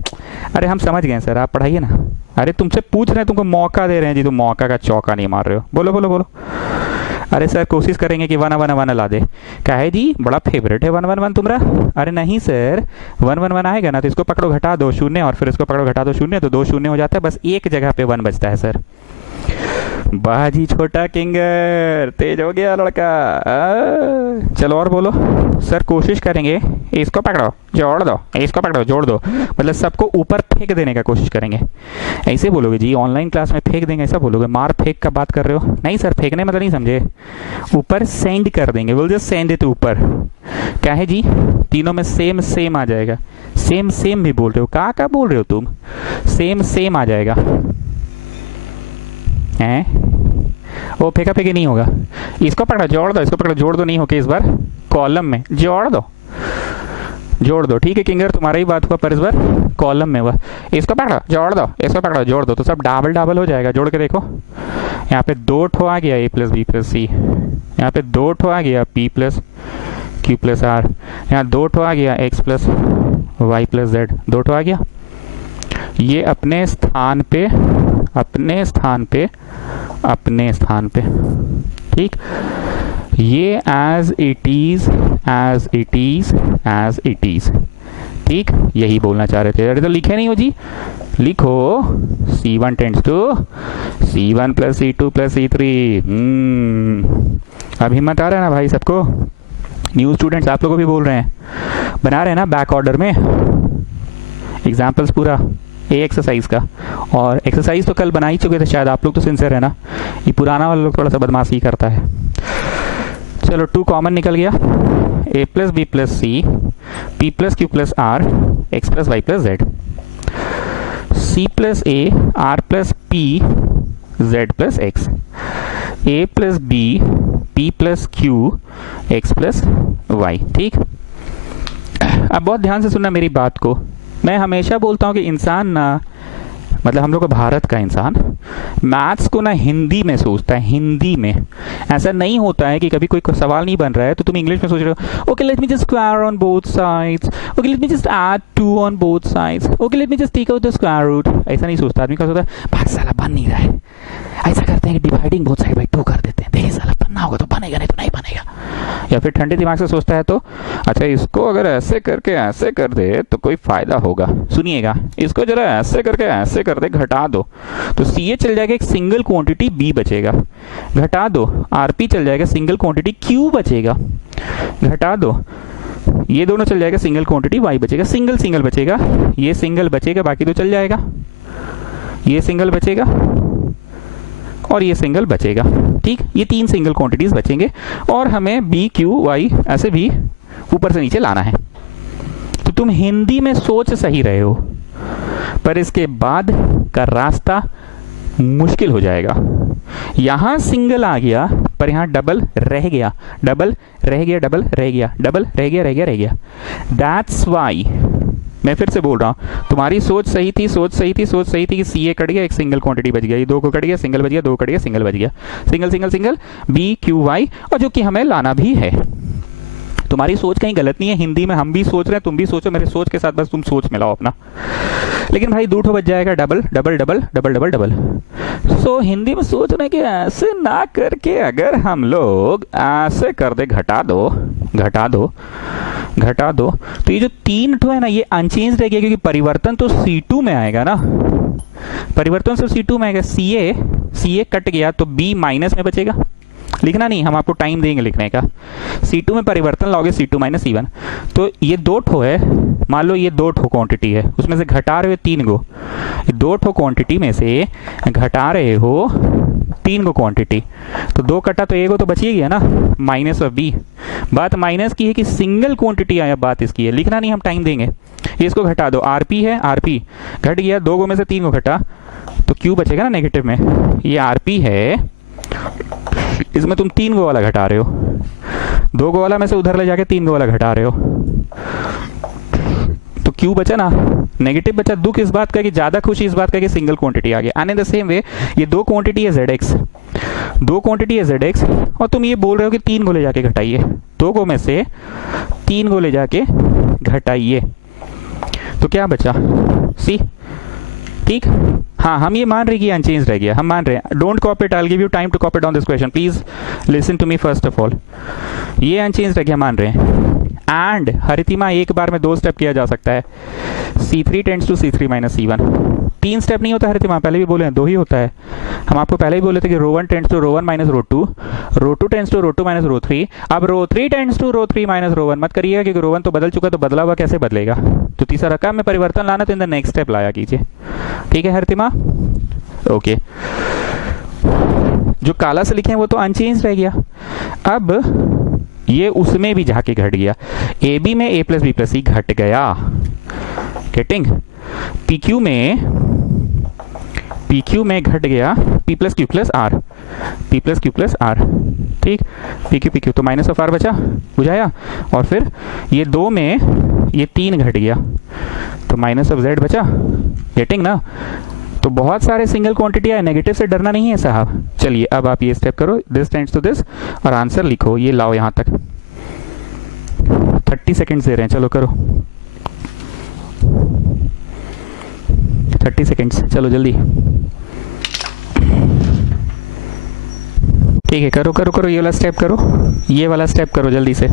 अरे हम समझ गए सर, आप पढ़ाइए ना। अरे तुमसे पूछ रहे हैं, तुमको मौका दे रहे हैं जी, तुम मौका का चौका नहीं मार रहे हो। बोलो बोलो बोलो। अरे सर कोशिश करेंगे कि 1 1 1 ला दे। क्या है जी, बड़ा फेवरेट है 1 1 1 तुम्हारा? अरे नहीं सर, 1 1 1 आएगा ना तो इसको पकड़ो घटा दो 0, और फिर इसको पकड़ो घटा दो 0, तो 2 0 हो जाता है, बस एक जगह पे 1 बचता है सर। बाजी छोटा किंगर, तेज हो गया लड़का। चलो और बोलो। सर कोशिश करेंगे, इसको पकड़ो जोड़ दो, इसको पकड़ो जोड़ दो, मतलब सबको ऊपर फेंक देने का कोशिश करेंगे। ऐसे बोलोगे जी, ऑनलाइन क्लास में फेंक देंगे ऐसा बोलोगे? मार फेंक का बात कर रहे हो? नहीं सर, फेंकने मतलब नहीं समझे, ऊपर सेंड कर देंगे, विल जस्ट सेंड इट ऊपर। क्या है जी, तीनों में सेम सेम आ जाएगा। सेम सेम भी बोल रहे हो, क्या बोल रहे हो तुम? सेम सेम आ जाएगा हैं? वो फेंका फेंकी नहीं होगा। इसको पकड़ो जोड़ दो, इसको पकड़ो जोड़ दो, नहीं होके इस बार कॉलम में जोड़ दो, जोड़ दो। ठीक है किंगर, तुम्हारा ही बात हुआ, पर इस बार कॉलम में हुआ। इसको पकड़ो जोड़ दो, इसको पकड़ो जोड़ दो, तो सब डबल डबल हो जाएगा। जोड़ के देखो, यहाँ पे 2 ठो आ गया a प्लस बी प्लस सी, यहाँ पे 2 ठो आ गया p plus Q plus R, यहाँ 2 ठो आ गया x plus Y plus Z, 2 ठो आ गया। ये अपने स्थान पे, अपने स्थान पे, अपने स्थान पे, ठीक। ये as it is, as it is, as it is, ठीक। यही बोलना चाह रहे थे। अरे तो लिखे नहीं हो जी, लिखो C1 tends to C1 plus C2 plus C3। अब हिम्मत आ रहा है ना भाई सबको? न्यू स्टूडेंट्स आप लोगों को भी बोल रहे हैं, बना रहे हैं ना बैक ऑर्डर में एग्जाम्पल्स पूरा ए एक्सरसाइज का। और एक्सरसाइज तो कल बना ही चुके थे शायद, आप लोग तो सिंसियर है ना, ये पुराना वाला लोग थोड़ा सा बदमाशी करता है। चलो 2 कॉमन निकल गया, a plus B plus C, p plus Q plus R, x plus Y plus Z, c plus A, R plus P, Z plus X, a plus B, p plus Q, x plus Y, ठीक। अब बहुत ध्यान से सुनना मेरी बात को। मैं हमेशा बोलता हूँ कि इंसान ना, मतलब हम लोग का भारत का इंसान मैथ्स को ना हिंदी में सोचता है, हिंदी में। ऐसा नहीं होता है कि कभी कोई सवाल नहीं बन रहा है तो तुम इंग्लिश में सोच रहे हो, okay let me just square on both sides, okay let me just add 2 on both sides, okay let me just take out the square root. ऐसा नहीं सोचता आदमी, का सोचता है भाग साला बन नहीं रहा है, ऐसा करते हैं कि डिवाइडिंग बोथ साइड बाई 2 कर देते हैं, देखिए साला बनना होगा तो बनेगा, नहीं तो नहीं बनेगा। या फिर ठंडे दिमाग से सोचता है तो अच्छा इसको अगर ऐसे करके ऐसे कर दे तो कोई फायदा होगा। सुनिएगा, इसको जरा ऐसे करके ऐसे कर दे, घटा दो तो सी चल जाएगा, एक सिंगल क्वांटिटी बी बचेगा, घटा दो आरपी चल जाएगा, सिंगल क्वांटिटी क्यू बचेगा, घटा दो ये दोनों चल जाएगा, सिंगल क्वांटिटी वाई बचेगा, सिंगल सिंगल बचेगा, ये सिंगल बचेगा, बाकी तो चल जाएगा, ये सिंगल बचेगा और ये सिंगल बचेगा, ठीक। ये 3 सिंगल क्वांटिटीज बचेंगे और हमें बी क्यू वाई ऐसे भी ऊपर से नीचे लाना है। तो तुम हिंदी में सोच सही रहे हो, पर इसके बाद का रास्ता मुश्किल हो जाएगा। यहां सिंगल आ गया पर यहां डबल रह गया, डबल रह गया, डबल रह गया, डबल रह गया, रह गया, रह गया। दैट्स वाई मैं फिर से बोल रहा हूं, तुम्हारी सोच सही थी, सोच सही थी, सोच सही थी कि सी ए कट गया, एक सिंगल क्वांटिटी बच गया, ये 2 को कट गया, सिंगल बच गया, 2 कट गया, सिंगल बच गया, single single single B Q Y, और जो कि हमें लाना भी है। तुम्हारी सोच कहीं गलत नहीं है, हिंदी में हम भी सोच रहे हैं, तुम भी सोचो, मेरे सोच के साथ बस तुम सोच मिलाओ अपना। लेकिन भाई 2 बच जाएगा, double double double double double double. So Hindi में सोच रहे हैं कि ऐसे ना करके अगर हम लोग ऐसे कर दे, घटा दो घटा दो घटा दो, तो ये जो 3 ठो है ना, ये अनचेंज रह गया, क्योंकि परिवर्तन तो C2 में आएगा ना, परिवर्तन सिर्फ C2 में आएगा। सी ए कट गया तो B माइनस में बचेगा, लिखना नहीं, हम आपको टाइम देंगे लिखने का। C2 में परिवर्तन लाओगे, C2 माइनस C1, तो ये 2 ठो है, मान लो ये 2 ठो क्वांटिटी है, उसमें से घटा रहे हो 3 गो, 2 ठो क्वांटिटी में से घटा रहे हो 3 गो क्वांटिटी, तो 2 कटा तो 1 गो तो बच ही गया ना, माइनस ऑफ बी। बात माइनस की है कि सिंगल क्वांटिटी आया, बात इसकी है, लिखना नहीं, हम टाइम देंगे। इसको घटा दो, आरपी है, आरपी घट गया, 2 गो में से 3 गो घटा तो क्यू बचेगा ना नेगेटिव में, ये आरपी है, इसमें तुम 3 गो वाला घटा रहे हो, 2 गो वाला में से उधर ले जाके 3 गो वाला घटा रहे हो, तो क्यू बचा ना, नेगेटिव बचा। दुख इस बात का कि ज्यादा खुशी इस बात का कि सिंगल क्वांटिटी आ गया। And in the same way ये 2 क्वांटिटी है ZX, 2 क्वांटिटी है ZX, और तुम ये बोल रहे हो कि 3 गो ले जाके घटाइए, 2 गो में से 3 गो ले जाके घटाइए, तो क्या बचा सी, ठीक। हाँ, हम ये मान रहे कि अनचेंज रह गया, हम मान रहे हैं। Don't copy it, I will give you time to copy down this question, please listen to me first of all. ये अनचेंज रह गया, मान रहे हैं। एंड हरितिमा एक बार में 2 स्टेप किया जा सकता है, C3 tends to C3 minus C1, 3 step नहीं होता है रितिमा, पहले भी बोले हैं 2 ही होता है। हम आपको पहले ही बोले थे कि row 1 tends to row 1 minus row 2, row 2 tends to row 2 minus row 3। अब row 3 tends to row 3 minus row 1 मत करिएगा, क्योंकि रो 1 तो बदल चुका, तो बदला हुआ कैसे बदलेगा। तो तीसरा रकम में परिवर्तन लाना तो इन द नेक्स्ट स्टेप लाया कीजिए, ठीक है रितिमा। ओके, जो काला से लिखे हैं वो तो अनचेंज रह गया। अब ये उसमें भी जाके घट गया, ए बी में A plus B plus C घट गया, गेटिंग। पी क्यू में घट गया P plus Q plus R, P plus Q plus R, ठीक। पी क्यू तो माइनस ऑफ आर बचा, बुझाया। और फिर ये 2 में ये 3 घट गया, तो माइनस ऑफ जेड बचा, गेटिंग ना। तो बहुत सारे सिंगल क्वांटिटी है, नेगेटिव से डरना नहीं है साहब। चलिए अब आप ये स्टेप करो, दिस टेंड्स टू दिस, और आंसर लिखो। ये लाओ यहां तक, 30 सेकेंड्स दे रहे हैं, चलो करो 30 सेकेंड्स, चलो जल्दी, ठीक है। करो करो करो, ये वाला स्टेप करो, ये वाला स्टेप करो जल्दी से।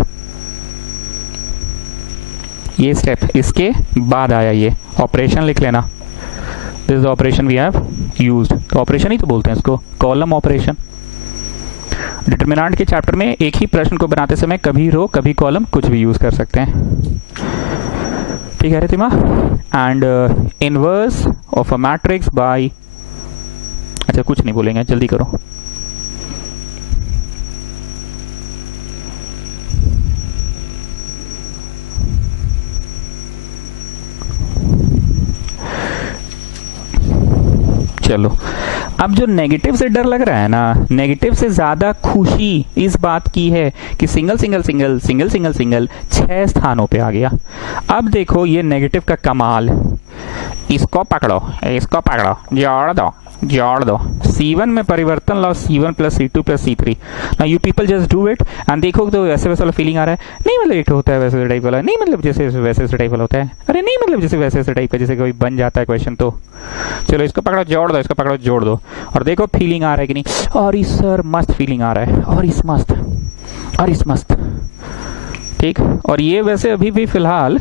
ये स्टेप इसके बाद आया, ये ऑपरेशन लिख लेना। This is operation we have used, तो ऑपरेशन ही तो बोलते हैं इसको, कॉलम ऑपरेशन। डिटरमिनेंट के चैप्टर में एक ही प्रश्न को बनाते समय कभी रो कभी कॉलम कुछ भी यूज कर सकते हैं, ठीक है Ritima. And inverse of a matrix by, अच्छा कुछ नहीं बोलेंगे, जल्दी करो। चलो, अब जो नेगेटिव से डर लग रहा है ना, नेगेटिव से ज्यादा खुशी इस बात की है कि single single single single single single 6 स्थानों पे आ गया। अब देखो ये नेगेटिव का कमाल, इसको पकड़ो, इसको पकड़ो, जोड़ दो जोड़ दो, C1 में परिवर्तन लाओ, C1 plus C2 plus C3। Now you people just do it and देखो तो वैसे वैसा वाला फीलिंग आ रहा है। नहीं मतलब एक होता है वैसे टाइप वाला, नहीं मतलब जैसे वैसे टाइप वाला होता है, अरे नहीं मतलब जैसे वैसे टाइप का, जैसे कोई बन जाता है क्वेश्चन। तो चलो इसको पकड़ो जोड़ दो, इसको पकड़ो जोड़ दो, और देखो फीलिंग आ रहा है कि नहीं। और इस सर मस्त फीलिंग आ रहा है, और इस मस्त, और इस मस्त, ठीक। और ये वैसे अभी भी फिलहाल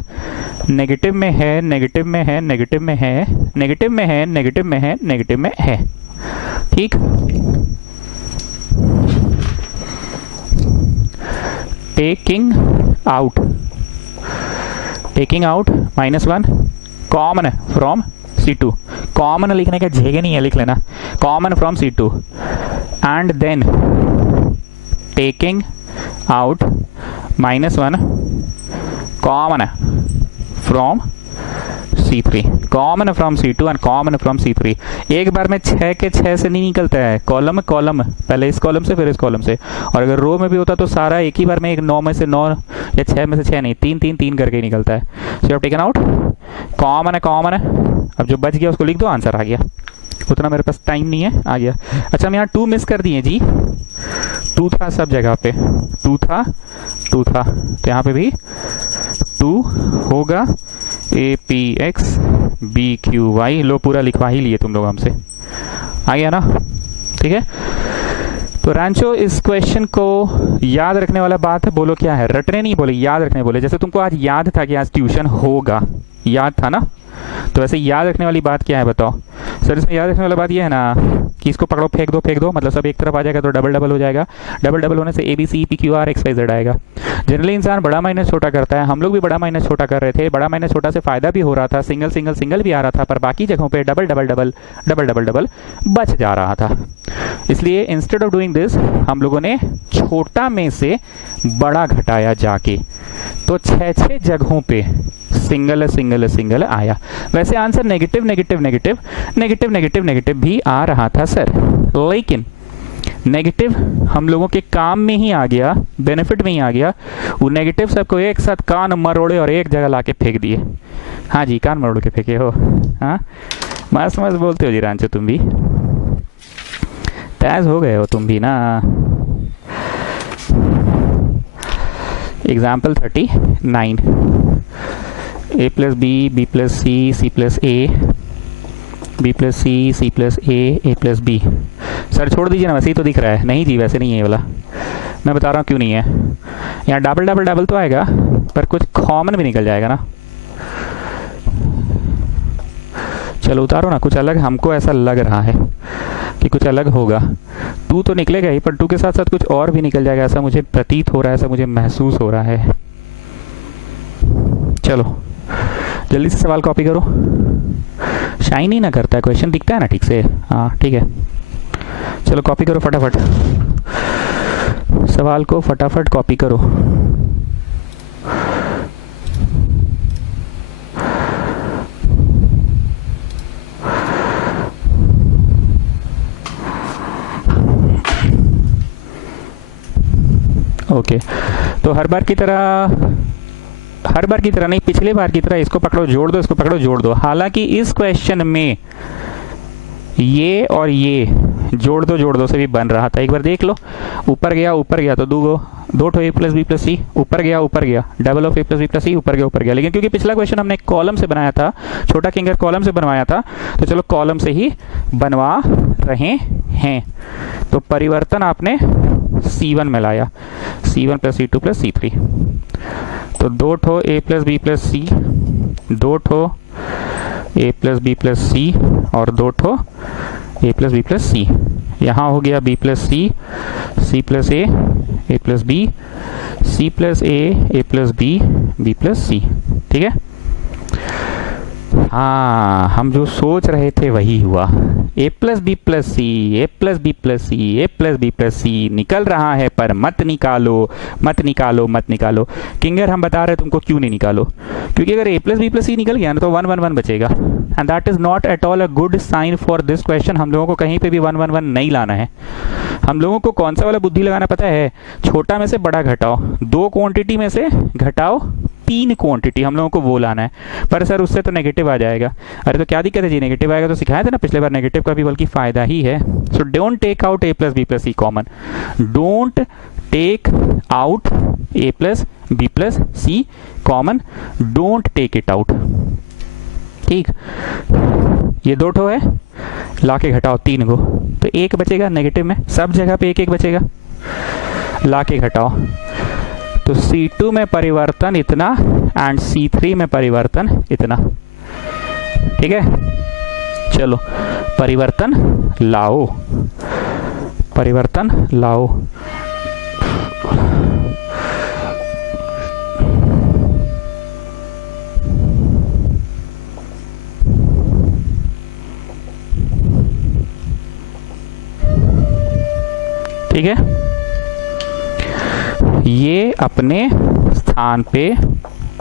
नेगेटिव में है, नेगेटिव में है, नेगेटिव में है, नेगेटिव में है, नेगेटिव में है, नेगेटिव में है, ठीक। Taking out -1 common from C2, common लिखने का झेगे नहीं है, लिख लेना common from C2, and then taking out -1 common from C3, common from C2 and common from C3। एक बार में 6 के 6 से नहीं निकलता है, कॉलम कॉलम, पहले इस कॉलम से फिर इस कॉलम से। और अगर रो में भी होता तो सारा एक ही बार में, एक 9 में से 9 या 6 में से 6 नहीं, 3 3 3 करके ही निकलता है। So you have taken out common है, कॉमन है। अब जो बच गया उसको लिख दो, आंसर आ गया। उतना मेरे पास टाइम नहीं है, आ गया। अच्छा हम यहाँ 2 मिस कर दिए जी, 2 था सब जगह पे, 2 था तो यहाँ पे भी 2 होगा। A p x b Q y, लो पूरा लिखवा ही लिए तुम लोग हमसे, आ गया ना, ठीक है। तो रांचो इस क्वेश्चन को याद रखने वाला बात है, बोलो क्या है, रटने नहीं बोले, याद रखने बोले। जैसे तुमको आज याद था कि आज ट्यूशन होगा, याद था ना, तो वैसे याद रखने वाली बात क्या है बताओ सर। इसमें याद रखने वाला बात यह है ना कि इसको पकड़ो, फेंक दो, मतलब सब एक तरफ आ जाएगा तो डबल डबल हो जाएगा। डबल डबल होने से A B C P Q R X Y Z आएगा। जनरली इंसान बड़ा माइनस छोटा करता है, हम लोग भी बड़ा माइनस छोटा कर रहे थे, बड़ा माइनस छोटा से फायदा भी हो रहा था, सिंगल सिंगल सिंगल भी आ रहा था, पर बाकी जगहों पे double double double double double double बच जा रहा था। इसलिए इंस्टेड ऑफ डूइंग दिस हम लोगों ने छोटा में से बड़ा घटाया जाके, तो 6 जगहों पे सिंगल सिंगल सिंगल आया। वैसे answer negative negative negative negative negative negative भी आ रहा था सर, लेकिन नेगेटिव हम लोगों के काम में ही आ गया, बेनिफिट में ही आ गया। वो नेगेटिव सबको एक साथ कान मरोड़े और एक जगह लाके फेंक दिए। हाँ जी, कान मरोड़ के फेंके हो, हाँ मस्त मस्त बोलते हो जी रांचो, तुम भी तैज हो गए हो तुम भी ना। Example 39, a plus B, B plus C, C plus A, B plus C, C plus A plus B. Sir छोड़ दीजिए ना, वैसे ही तो दिख रहा है। नहीं जी वैसे नहीं है ये वाला, मैं बता रहा हूँ क्यों नहीं है। यहाँ डबल डबल डबल तो आएगा, पर कुछ कॉमन भी निकल जाएगा ना। चलो उतारो ना, कुछ अलग हमको ऐसा लग रहा है कि कुछ अलग होगा। 2 तो निकलेगा ही, पर 2 के साथ साथ कुछ और भी निकल जाएगा, ऐसा मुझे प्रतीत हो रहा है, ऐसा मुझे महसूस हो रहा है। चलो जल्दी से सवाल कॉपी करो। शाइन ही ना करता है क्वेश्चन, दिखता है ना ठीक से? हाँ ठीक है, चलो कॉपी करो फटाफट, सवाल को फटाफट कॉपी करो। ओके तो हर बार की तरह नहीं, पिछले बार की तरह इसको पकड़ो जोड़ दो, इसको पकड़ो जोड़ दो। हालांकि इस क्वेश्चन में ये और ये जोड़ दो से भी बन रहा था, एक बार देख लो। ऊपर गया तो दो ठो a plus B plus c, ऊपर गया double of a plus B plus c, ऊपर गया। लेकिन क्योंकि पिछला क्वेश्चन हमने कॉलम से बनाया था, छोटा किंगर कॉलम से बनवाया था, तो चलो कॉलम से ही बनवा रहे हैं। तो परिवर्तन आपने C1 में लाया, C1 plus C2 plus C3, तो 2 ठो a plus B plus c, 2 ठो a plus B plus c और 2 ठो a प्लस बी प्लस सी। यहाँ हो गया b प्लस सी, c plus a plus b, c plus a plus B plus c. ठीक है, हाँ हम जो सोच रहे थे वही हुआ। a plus B plus c, a plus B plus c, a plus B plus सी निकल रहा है, पर मत निकालो। किंगर हम बता रहे तुमको क्यों नहीं निकालो, क्योंकि अगर a प्लस बी प्लस सी निकल गया ना तो 1 1 1 बचेगा, and that is not at all a good sign for this question. हम लोगों को कहीं पे भी 1 1 1 नहीं लाना है। हम लोगों को कौन सा वाला बुद्धि लगाना पता है? छोटा में से बड़ा घटाओ, 2 क्वांटिटी में से घटाओ 3 क्वांटिटी, हम लोगों को वो लाना है। पर सर उससे तो नेगेटिव आ जाएगा। अरे तो क्या दिक्कत है जी, नेगेटिव आएगा तो सिखाया था ना पिछले बार, नेगेटिव का भी बल्कि फायदा ही है। So don't take out a plus B plus C common, don't take out a plus B plus C common, don't take it out. ठीक, ये 2 ठो है, ला के घटाओ 3 को, तो 1 बचेगा नेगेटिव में, सब जगह पे 1 बचेगा, ला के घटाओ। तो C2 में परिवर्तन इतना एंड C3 में परिवर्तन इतना। ठीक है, चलो परिवर्तन लाओ। ठीक है, ये अपने स्थान पे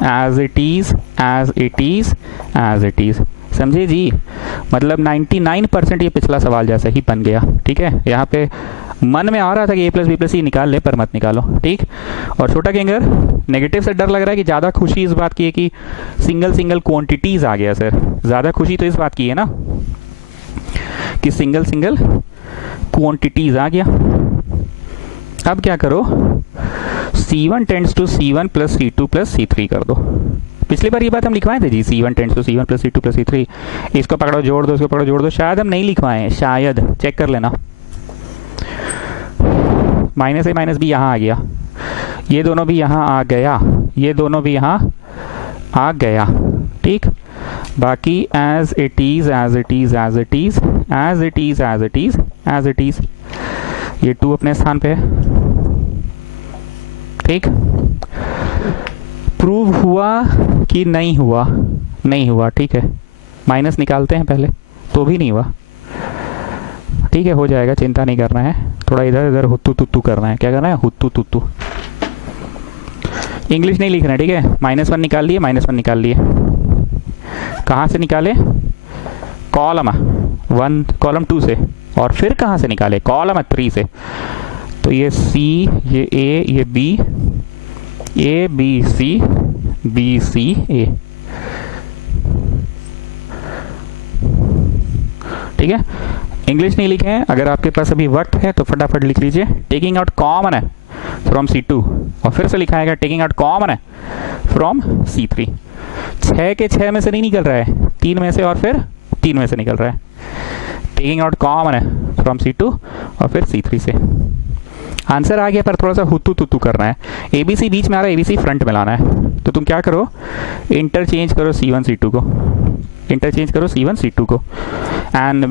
एज इट इज, समझे जी? मतलब 99% ये पिछला सवाल जैसा ही बन गया। ठीक है, यहाँ पे मन में आ रहा था कि a प्लस बी प्लस सी निकाल ले, पर मत निकालो। ठीक, और छोटा किंगर नेगेटिव से डर लग रहा है कि ज़्यादा खुशी इस बात की है कि सिंगल क्वांटिटीज आ गया। सर ज़्यादा खुशी तो इस बात की है ना कि सिंगल क्वांटिटीज आ गया। अब क्या करो, C1 tends to C1 plus C2 plus C3 कर दो। पिछली बार ये बात हम लिखवाए थे जी, C1 tends to C1 plus C2 plus C3। इसको पकड़ो जोड़ दो, इसको पकड़ो जोड़ दो। शायद हम नहीं लिखवाए, शायद चेक कर लेना। माइनस a माइनस बी यहाँ आ गया, ये दोनों भी यहाँ आ गया, ये दोनों भी यहाँ आ गया। ठीक, बाकी एज इट इज ये 2 अपने स्थान पे है। ठीक, प्रूव हुआ कि नहीं हुआ? नहीं हुआ। ठीक है, माइनस निकालते हैं पहले, तो भी नहीं हुआ। ठीक है, हो जाएगा, चिंता नहीं करना है। थोड़ा इधर इधर हुत्तू तुत्तू करना है। क्या करना है? हुत्तू तुत्तू। इंग्लिश नहीं लिखना है। ठीक है, -1 निकाल लिए, -1 निकाल लिए। कहाँ से निकाले? कॉलम 1 कॉलम 2 से। और फिर कहाँ से निकाले? कॉलम 3 से। तो ये C, ये A, ये B, A B C, B C A। ठीक है, इंग्लिश नहीं लिखे हैं। अगर आपके पास अभी वक्त है तो फटाफट लिख लीजिए। टेकिंग आउट कॉमन है फ्रॉम C2, और फिर से लिखा है टेकिंग आउट कॉमन है फ्रॉम C3। 6 के 6 में से नहीं निकल रहा है, 3 में से और फिर 3 में से निकल रहा है। टेकिंग आउट कॉमन है फ्रॉम C2 और फिर C3 से। आंसर आ गया, पर थोड़ा सा हुतू तुतू करना है। ABC बीच में आ रहा है, ABC फ्रंट में लाना है। तो तुम क्या करो, इंटरचेंज करो C1 C2 को, इंटरचेंज करो C1 C2 को। And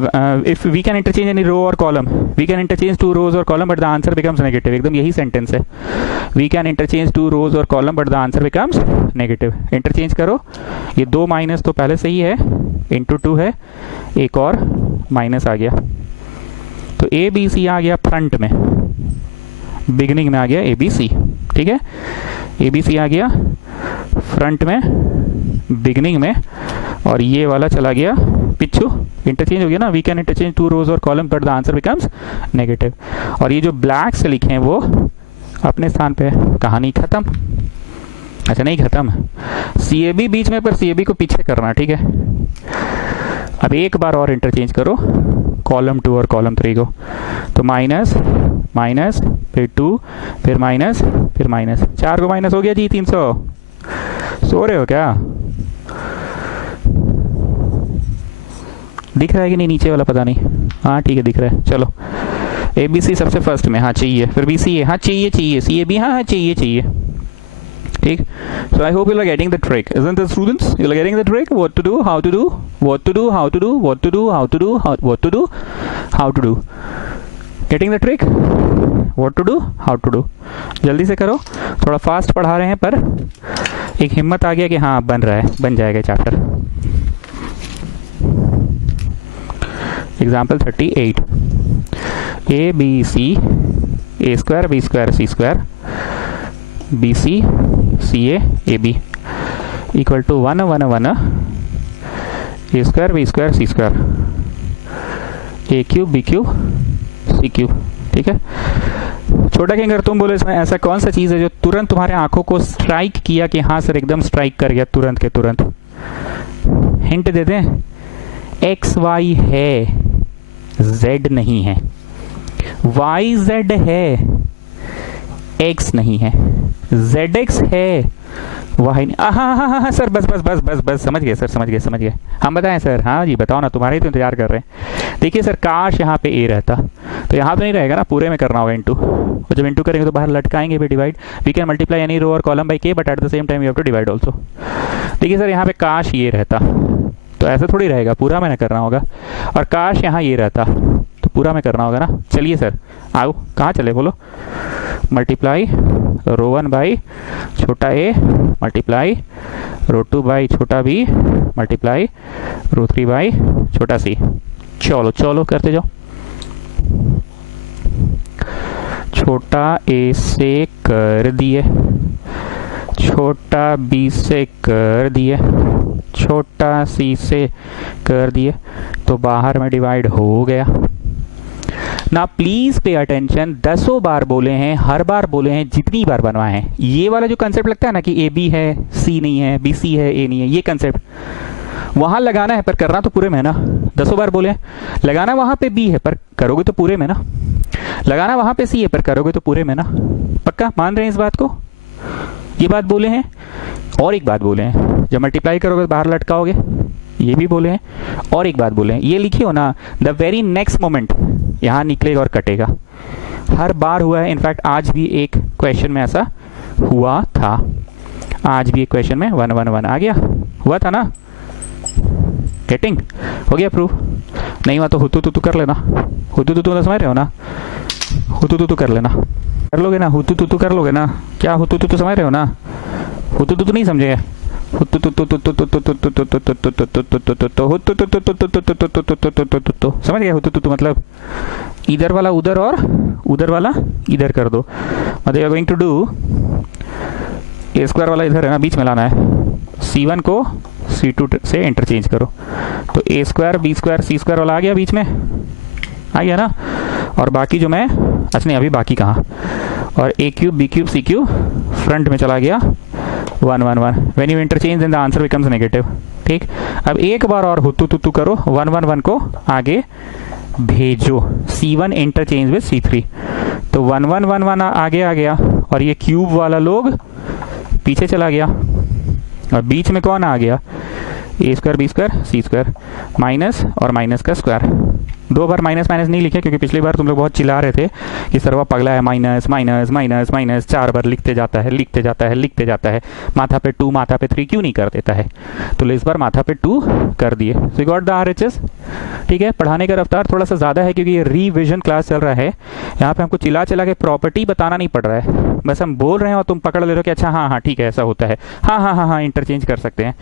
if we can interchange any row और column, we can interchange 2 rows और column but the answer becomes negative. एकदम यही सेंटेंस है, वी कैन इंटरचेंज 2 रोज और column but the answer becomes negative. Interchange करो, ये 2 minus तो पहले से ही है, इंटू 2 है, एक और माइनस आ गया, तो ABC आ गया फ्रंट में, बिगिनिंग में आ गया ABC, ठीक है। ABC आ गया फ्रंट में, बिगिनिंग में, और ये वाला चला गया पिछू, इंटरचेंज हो गया ना। वी कैन इंटरचेंज 2 रोज और column but the answer becomes negative. और ये जो ब्लैक से लिखे हैं वो अपने स्थान पे, कहानी खत्म। अच्छा नहीं खत्म, CAB बीच में, पर CAB को पीछे करना, ठीक है। अब एक बार और इंटरचेंज करो कॉलम 2 और कॉलम 3 को, तो माइनस माइनस फिर 2 फिर माइनस फिर माइनस, 4 को माइनस हो गया जी 300। सो रहे हो क्या? दिख रहा है कि नहीं नीचे वाला, पता नहीं। हाँ ठीक है दिख रहा है, चलो। ABC सबसे फर्स्ट में, हाँ चाहिए, फिर BCA, हाँ चाहिए चाहिए, CAB, हाँ चाहिए चाहिए, ठीक। So I hope you are getting the trick, isn't it students? You are getting the trick, what to do, how to do, what to do, how to do, what to do, how to do, what to do, how to do. Getting the trick, what to do, how to do. जल्दी से करो, थोड़ा fast पढ़ा रहे हैं, पर एक हिम्मत आ गया कि हाँ बन रहा है, बन जाएगा chapter. Example 38, ABC A square B square C square BC CA AB equal to 1 1 1 A square B square C square A cube B cube C cube, ठीक है। छोटा किंगर तुम बोले इसमें ऐसा कौन सा चीज़ है जो तुरंत तुम्हारे आंखों को स्ट्राइक किया कि हाँ सर एकदम स्ट्राइक कर गया तुरंत के तुरंत? हिंट दे दें, XY है, Z नहीं है, YZ है, X नहीं है, ZX है, Y नहीं। हाँ सर, बस बस बस बस बस समझ गए सर, समझ गए समझ गए। हम बताएं सर? हाँ जी बताओ ना, तुम्हारे ही तो इंतजार कर रहे हैं। देखिए सर, काश यहाँ पे A रहता, तो यहाँ तो नहीं रहेगा ना, पूरे में करना होगा इंटू, और जब इंटू करेंगे तो बाहर लटकाएंगे भी divide. We can multiply any row और column by K but at the same time you have to divide also. देखिए सर, यहाँ पे काश ये रहता, तो ऐसा थोड़ी रहेगा, पूरा मैंने करना होगा। और काश यहाँ ये रहता, तो पूरा में करना होगा ना। चलिए सर आओ, कहाँ चले बोलो। मल्टीप्लाई रो 1 बाई छोटा a मल्टीप्लाई रो 2 बाई छोटा b मल्टीप्लाई रो 3 बाई छोटा c। चलो चलो करते जाओ। छोटा a से कर दिए, छोटा b से कर दिए, छोटा c से कर दिए, तो बाहर में डिवाइड हो गया ना। प्लीज पे अटेंशन, 10 बार बोले हैं, हर बार बोले हैं, जितनी बार बनवाए हैं। ये वाला जो कंसेप्ट लगता है ना कि ए बी है, सी नहीं है, बी सी है, ए नहीं है, ये कंसेप्ट वहां लगाना है, पर करना तो पूरे में ना। 10 बार बोले लगाना वहां पे बी है, पर करोगे तो पूरे में ना। लगाना वहां पे सी है, पर करोगे तो पूरे में ना। पक्का मान रहे हैं इस बात को? ये बात बोले हैं, और एक बात बोले हैं, जब मल्टीप्लाई करोगे तो बाहर लटकाओगे, ये भी बोले हैं। और एक बात बोले हैं, ये लिखिए हो ना, द वेरी नेक्स्ट मोमेंट यहाँ निकलेगा और कटेगा। हर बार हुआ है, इनफैक्ट आज भी एक क्वेश्चन में ऐसा हुआ था, आज भी एक क्वेश्चन में 1 1 1 आ गया, हुआ था ना। गेटिंग हो गया प्रूफ? नहीं हुआ तो हुतू तुतू कर लेना। हुतू तुतू तो समझ रहे हो ना, हुतू तुतू कर लेना, कर लोगे ना, हुतू तुतू कर लोगे ना। क्या हुतू तुतू समझ रहे हो ना? हुतू तुतू नहीं समझे? समझ गए? हुतू तुतू मतलब इधर वाला उधर और उधर वाला इधर कर दो। मतलब you are going to do, A square वाला इधर है ना, बीच में लाना है, C1 को C2 से इंटरचेंज करो, तो ए स्क्वायर बी स्क्वायर सी स्क्वायर वाला आ गया, बीच में आ गया ना। और बाकी जो मैं, अच्छा नहीं अभी बाकी कहाँ, और A cube B cube C cube front में चला गया 1 1 1। When you interchange then the answer becomes negative. ठीक, अब एक बार और हुतू तुतू करो, 1 1 1 को आगे भेजो, C1 इंटरचेंज विद C3, तो 1 1 1 1 आगे आ गया, और ये क्यूब वाला लोग पीछे चला गया, और बीच में कौन आ गया, ए स्क्वायर बी स्क्वायर सी स्क्वायर, माइनस और माइनस का स्क्वायर, 2 बार माइनस माइनस नहीं लिखे क्योंकि पिछली बार तुम लोग बहुत चिल्ला रहे थे कि सर्वा पगला है, माइनस माइनस माइनस माइनस 4 बार लिखते जाता है लिखते जाता है लिखते जाता है, माथा पे 2 माथा पे 3 क्यों नहीं कर देता है। तो इस बार माथा पे 2 कर दिए। सो गॉट द RHS। ठीक है, पढ़ाने का रफ्तार थोड़ा सा ज़्यादा है क्योंकि ये रिविजन क्लास चल रहा है। यहाँ पे हमको चिल्ला चिल्ला के प्रॉपर्टी बताना नहीं पड़ रहा है, बस हम बोल रहे हैं और तुम पकड़ ले रहे हो कि अच्छा हाँ हाँ ठीक है ऐसा होता है, हाँ हाँ हाँ हाँ इंटरचेंज कर सकते हैं।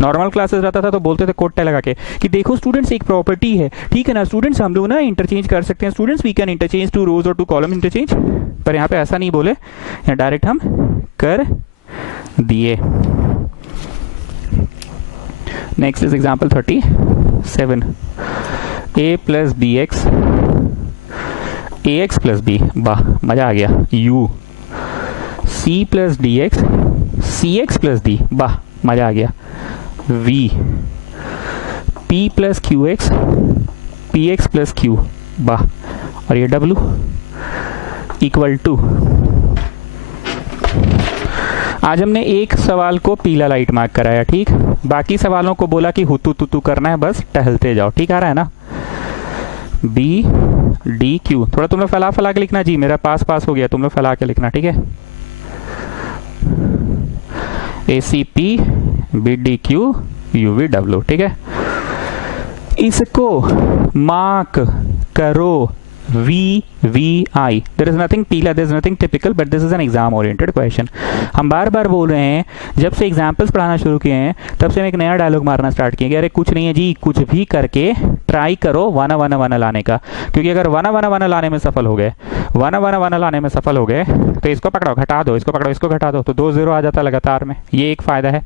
नॉर्मल क्लासेस रहता था तो बोलते थे कोट लगा के कि देखो स्टूडेंट्स एक प्रॉपर्टी है, ठीक है ना स्टूडेंट्स, हम लोग ना इंटरचेंज कर सकते हैं students, we can interchange 2 rows और 2 कॉलम इंटरचेंज। पर यहाँ पे ऐसा नहीं बोले, यहाँ डायरेक्ट हम कर दिए। Next is example 37। a plus B X ax plus B, वाह मजा आ गया। u c plus D X cx plus D, वाह मजा आ गया। v p plus Q X px plus Q, वाह। और ये w इक्वल टू, आज हमने एक सवाल को पीला लाइट मार्क कराया, ठीक, बाकी सवालों को बोला कि हुतू तुतू करना है, बस टहलते जाओ, ठीक आ रहा है ना। बी डी क्यू, थोड़ा तुम लोग फैला फैला के लिखना जी, मेरा पास पास हो गया, तुम लोग फैला के लिखना, ठीक है। A c p b d q u v डब्ल्यू, ठीक है। इसको मार्क करो VVI, there is nothing पीला, there is nothing typical, but this is an exam oriented question। हम बार बार बोल रहे हैं, जब से एग्जाम्पल्स पढ़ाना शुरू किए हैं तब से हम एक नया डायलॉग मारना स्टार्ट किए कि अरे कुछ नहीं है जी, कुछ भी करके ट्राई करो वन वन वन लाने का, क्योंकि अगर वन वन वन लाने में सफल हो गए, वन वन वन लाने में सफल हो गए तो इसको पकड़ो घटा दो, इसको पकड़ो इसको घटा दो, तो 2 0 आ जाता लगातार में, ये एक फायदा है।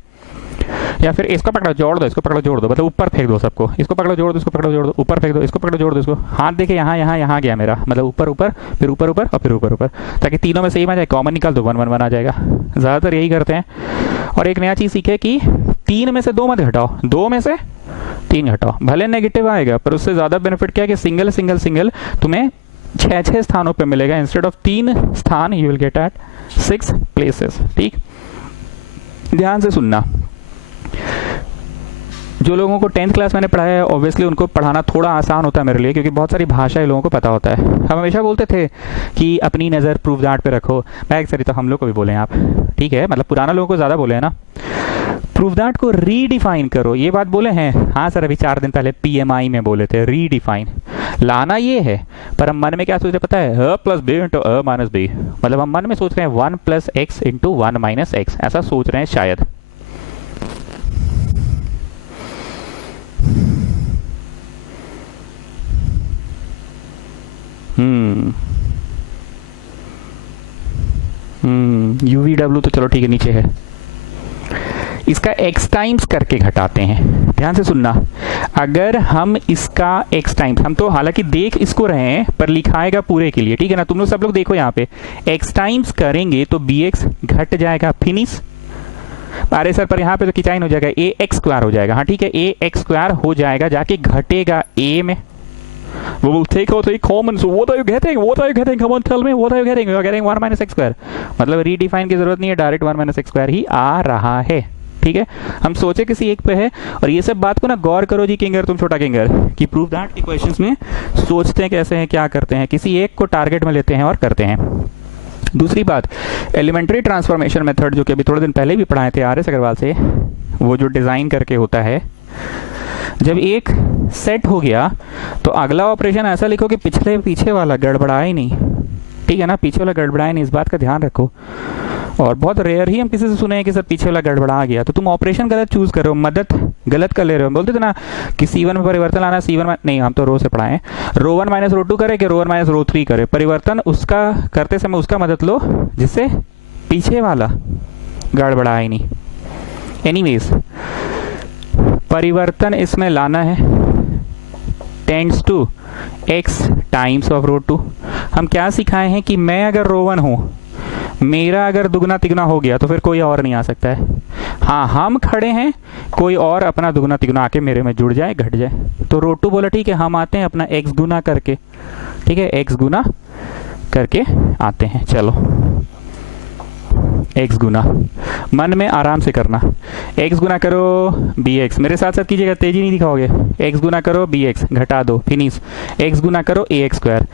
या फिर इसको पकड़ो जोड़ दो, इसको पकड़ो जोड़ दो, मतलब ऊपर फेंक दो सबको, इसको पकड़ो जोड़ दो, इसको पकड़ो जोड़ दो, ऊपर फेंक दो, इसको पकड़ो जोड़ दो, इसको हाथ देखे यहाँ यहाँ यहाँ गया मेरा, मतलब ऊपर ऊपर फिर ऊपर ऊपर और फिर ऊपर ऊपर, ताकि तीनों में सेम आ जाए, कॉमन निकाल दो 1 1 1 आ जाएगा। ज़्यादातर यही करते हैं। और एक नया चीज़ सीखे कि 3 में से 2 मत घटाओ, 2 में से 3 घटाओ, भले नेगेटिव आएगा पर उससे ज़्यादा बेनिफिट क्या है कि सिंगल सिंगल सिंगल तुम्हें 6 स्थानों पर मिलेगा, इंस्टेड ऑफ 3 स्थान you will get at 6 places, ठीक। ध्यान से सुनना, जो लोगों को 10th क्लास मैंने पढ़ाया है ऑब्वियसली उनको पढ़ाना थोड़ा आसान होता है मेरे लिए, क्योंकि बहुत सारी भाषाएं लोगों को पता होता है। हम हमेशा बोलते थे कि अपनी नज़र प्रूफ दैट पे रखो, मैं सरी तो हम लोग को भी बोले हैं आप, ठीक है, मतलब पुराना लोगों को ज़्यादा बोले हैं ना। प्रूफ दैट को रीडिफाइन करो, ये बात बोले हैं, हाँ सर अभी 4 दिन पहले PMI में बोले थे, रीडिफाइन लाना ये है। पर हम मन में क्या सोच रहे पता है, a plus b into a minus b, मतलब हम मन में सोच रहे हैं 1 plus x into 1 minus x, ऐसा सोच रहे हैं शायद। UVW तो चलो ठीक है नीचे है, इसका x टाइम्स करके घटाते हैं। ध्यान से सुनना, अगर हम इसका x टाइम्स, हम तो हालांकि देख इसको रहे हैं पर लिखाएगा पूरे के लिए, ठीक है ना। तुम लोग सब लोग देखो यहाँ पे x टाइम्स करेंगे तो bx घट जाएगा, फिनिश। अरे सर पर यहाँ पे तो किचाइन हो जाएगा, ax स्क्वायर हो जाएगा, हाँ ठीक है, ax स्क्वायर हो जाएगा, जाके घटेगा a में। We will take out a common, so what are you getting? What are you getting? Come on, tell me, what are you getting? You are getting 1 minus x square। मतलब redefine की जरूरत नहीं है, direct 1 minus x square ही आ रहा है, ठीक है। हम सोचे किसी एक पे है, और ये सब बात को ना गौर करो जी किंगर, तुम छोटा किंगर, कि प्रूफ दैट के क्वेश्चंस में सोचते हैं कैसे हैं, क्या करते हैं, किसी एक को टारगेट में लेते हैं और करते हैं। दूसरी बात, एलिमेंट्री ट्रांसफॉर्मेशन मेथड जो कि अभी थोड़े दिन पहले भी पढ़ाए थे RS अग्रवाल से, वो जो डिज़ाइन करके होता है, जब एक सेट हो गया तो अगला ऑपरेशन ऐसा लिखो कि पिछले पीछे वाला गड़बड़ाए ही नहीं, ठीक है ना, पीछे वाला गड़बड़ाए नहीं, इस बात का ध्यान रखो। और बहुत रेयर ही हम किसी से सुने हैं कि सर पीछे वाला गड़बड़ा गया, तो तुम ऑपरेशन गलत चूज कर रहे हो, मदद गलत कर ले रहे हो। बोलते थे ना कि C1 में परिवर्तन लाना, C1 नहीं, हम तो रो से पढ़ाए, रो 1 माइनस रो 2 करे कि रो 1 माइनस रो 3 करे, परिवर्तन उसका करते समय उसका मदद लो जिससे पीछे वाला गड़बड़ाए नहीं। एनीवेज परिवर्तन इसमें लाना है, tends to x times of row 2। हम क्या सिखाए हैं कि मैं अगर रो 1 हूं, मेरा अगर दुगना तिगुना हो गया तो फिर कोई और नहीं आ सकता है। हाँ हम खड़े हैं, कोई और अपना दुगना तिगुना आके मेरे में जुड़ जाए, घट जाए, तो रो 2 बोला ठीक है, हम आते हैं अपना x गुना करके, ठीक है, x गुना करके आते हैं। चलो एक्स गुना, मन में आराम से करना, एक्स गुना करो बी एक्स, मेरे साथ साथ कीजिएगा, तेजी नहीं दिखाओगे, एक्स गुना करो बी एक्स, घटा दो, फिनिश, एक्स गुना करो ए एक्स स्क्वायर,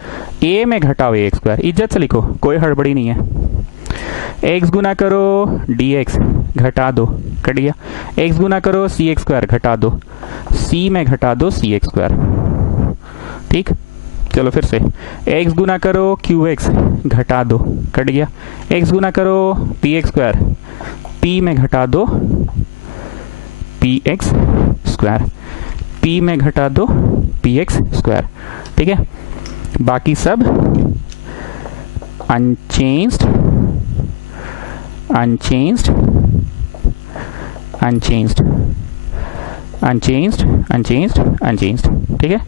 ए में घटाओ ए एक्स स्क्वायर, इज्जत से लिखो, कोई हड़बड़ी नहीं है, एक्स गुना करो डी एक्स, घटा दो, कट गया, एक्स गुना करो सी एक्स स्क्वायर, घटा दो, सी में घटा दो सी एक्स स्क्वायर, ठीक। चलो फिर से, x गुना करो क्यू एक्स, घटा दो, कट गया, x गुना करो पी एक्स स्क्वायर, p में घटा दो पी एक्स स्क्वायर, p में घटा दो पी एक्स स्क्वायर, ठीक है। बाकी सब unchanged unchanged unchanged unchanged unchanged unchanged, ठीक है।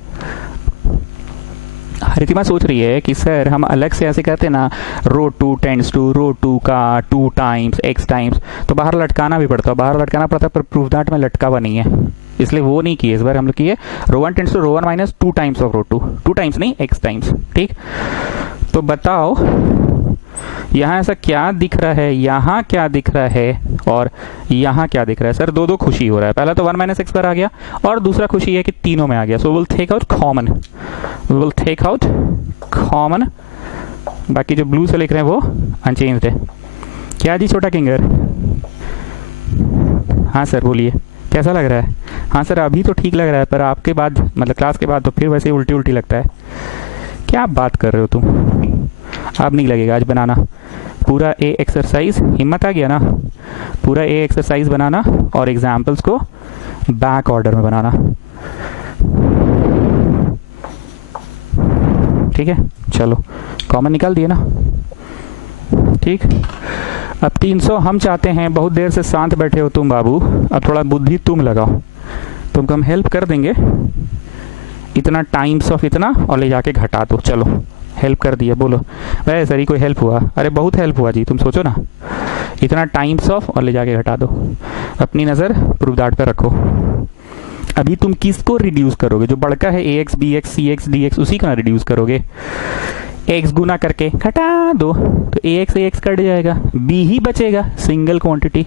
रितिमा सोच रही है कि सर हम अलग से ऐसे कहते हैं ना, row two tends to, row two का 2 टाइम्स एक्स टाइम्स, तो बाहर लटकाना भी पड़ता है, बाहर लटकाना पड़ता है, पर प्रूफ दैट में लटका हुआ नहीं है, इसलिए वो नहीं किए। इस बार हम लोग किए row 1 tends to row 1 minus 2 times of row 2, 2 times नहीं एक्स टाइम्स, ठीक। तो बताओ यहाँ ऐसा क्या दिख रहा है, यहाँ क्या दिख रहा है और यहाँ क्या दिख रहा है? सर दो दो खुशी हो रहा है, पहला तो 1 माइनस एक्स पर आ गया और दूसरा खुशी है कि तीनों में आ गया। So will take out common, will take out common, बाकी जो ब्लू से लिख रहे हैं वो अनचेंज्ड है। क्या जी छोटा किंगर? हाँ सर बोलिए, कैसा लग रहा है? हाँ सर अभी तो ठीक लग रहा है, पर आपके बाद मतलब क्लास के बाद तो फिर वैसे उल्टी उल्टी लगता है। क्या बात कर रहे हो तुम? अब नहीं लगेगा, आज बनाना पूरा ए एक्सरसाइज, हिम्मत आ गया ना, पूरा ए एक्सरसाइज बनाना और एग्जाम्पल्स को बैक ऑर्डर में बनाना, ठीक है। चलो कॉमन निकाल दिए ना, ठीक। अब 300 हम चाहते हैं, बहुत देर से शांत बैठे हो तुम बाबू, अब थोड़ा बुद्धि तुम लगाओ, तुमको हम हेल्प कर देंगे, इतना टाइम्स ऑफ इतना और ले जाके घटा दो। चलो हेल्प कर दिया, बोलो वैसे सर कोई हेल्प हुआ? अरे बहुत हेल्प हुआ जी, तुम सोचो ना, इतना टाइम्स ऑफ और ले जाके घटा दो। अपनी नज़र प्रूफ दैट पे रखो। अभी तुम किसको रिड्यूस करोगे? जो बड़का है ए एक्स बी एक्स सी एक्स डी एक्स, उसी का रिड्यूस करोगे। एक्स गुना करके घटा दो तो ए एक्स कट जाएगा, बी ही बचेगा सिंगल क्वांटिटी,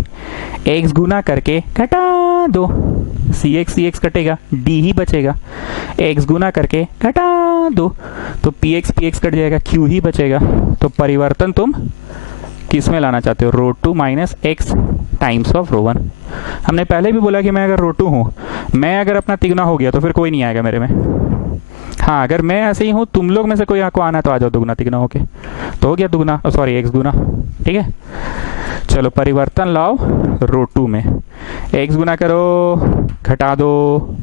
एक्स गुना करके घटा दो, सी एक्स कटेगा, डी ही बचेगा, एक्स गुना करके घटा दो तो पी एक्स कट जाएगा, क्यू ही बचेगा। तो परिवर्तन तुम किस में लाना चाहते हो? रो 2 माइनस एक्स टाइम्स ऑफ रो 1। हमने पहले भी बोला कि मैं अगर रो 2 हूँ, मैं अगर अपना तिगुना हो गया तो फिर कोई नहीं आएगा मेरे में। हाँ अगर मैं ऐसे ही हूँ, तुम लोग में से कोई आपको आना तो आ जाओ दुगना तिगुना होके, तो हो गया दुगना, सॉरी एक्स गुना, ठीक है। चलो परिवर्तन लाओ रो 2 में, एक्स गुना करो घटा दो,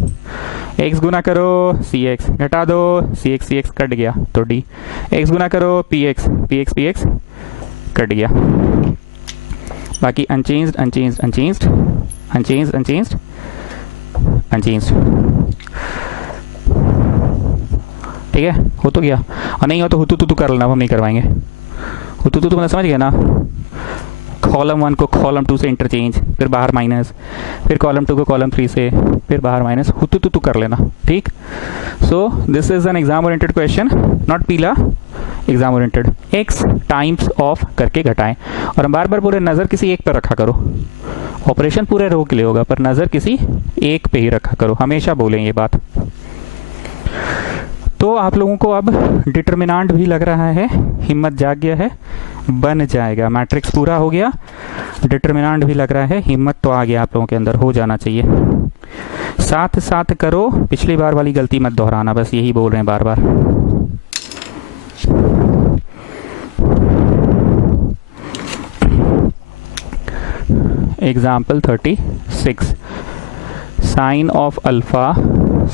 एक्स गुना करो सी एक्स घटा दो, सी एक्स कट गया तो डी, एक्स गुना करो पी एक्स कट गया, बाकी unchanged unchanged unchanged unchanged unchanged unchanged, ठीक है। हो तो गया, और नहीं हो तो हुतु तुतु कर लेना, हम नहीं करवाएंगे। हुतु तुतु मतलब समझ गया ना, कॉलम 1 को कॉलम 2 से इंटरचेंज, फिर बाहर माइनस, फिर कॉलम 2 को कॉलम 3 से, फिर बाहर माइनस, हुतु तुतु कर लेना, ठीक। So this is an exam oriented question, not पीला, exam oriented. X times of करके घटाएं, और हम बार बार पूरे नज़र किसी एक पर रखा करो, ऑपरेशन पूरे रो के लिए होगा पर नज़र किसी एक पे ही रखा करो, हमेशा बोलें ये बात। तो आप लोगों को अब डिटर्मिनेंट भी लग रहा है, हिम्मत जाग गया है, बन जाएगा, मैट्रिक्स पूरा हो गया, डिटर्मिनेंट भी लग रहा है, हिम्मत तो आ गया आप लोगों के अंदर, हो जाना चाहिए। साथ साथ करो, पिछली बार वाली गलती मत दोहराना, बस यही बोल रहे हैं बार बार। Example 36, sine of alpha,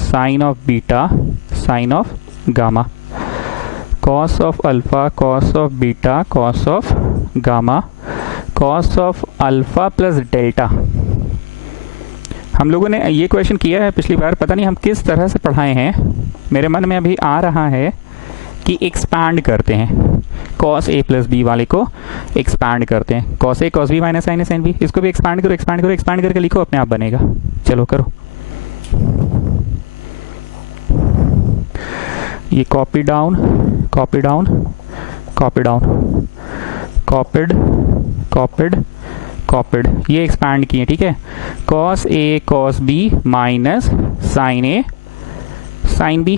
sine of beta, sine of gamma, cos of alpha, cos of beta, cos of gamma, cos of alpha plus delta. हम लोगों ने ये क्वेश्चन किया है पिछली बार, पता नहीं हम किस तरह से पढ़ाए हैं, मेरे मन में अभी आ रहा है कि एक्सपैंड करते हैं, कॉस ए प्लस बी वाले को एक्सपैंड करते हैं, cos a cos b minus sine a sine B, इसको भी एक्सपैंड करो एक्सपैंड करो एक्सपैंड करके लिखो, अपने आप बनेगा। चलो करो, ये copy down copy down copy down, copied copied copied, ये एक्सपैंड किए, ठीक है। Cos a cos b minus sine a sine b,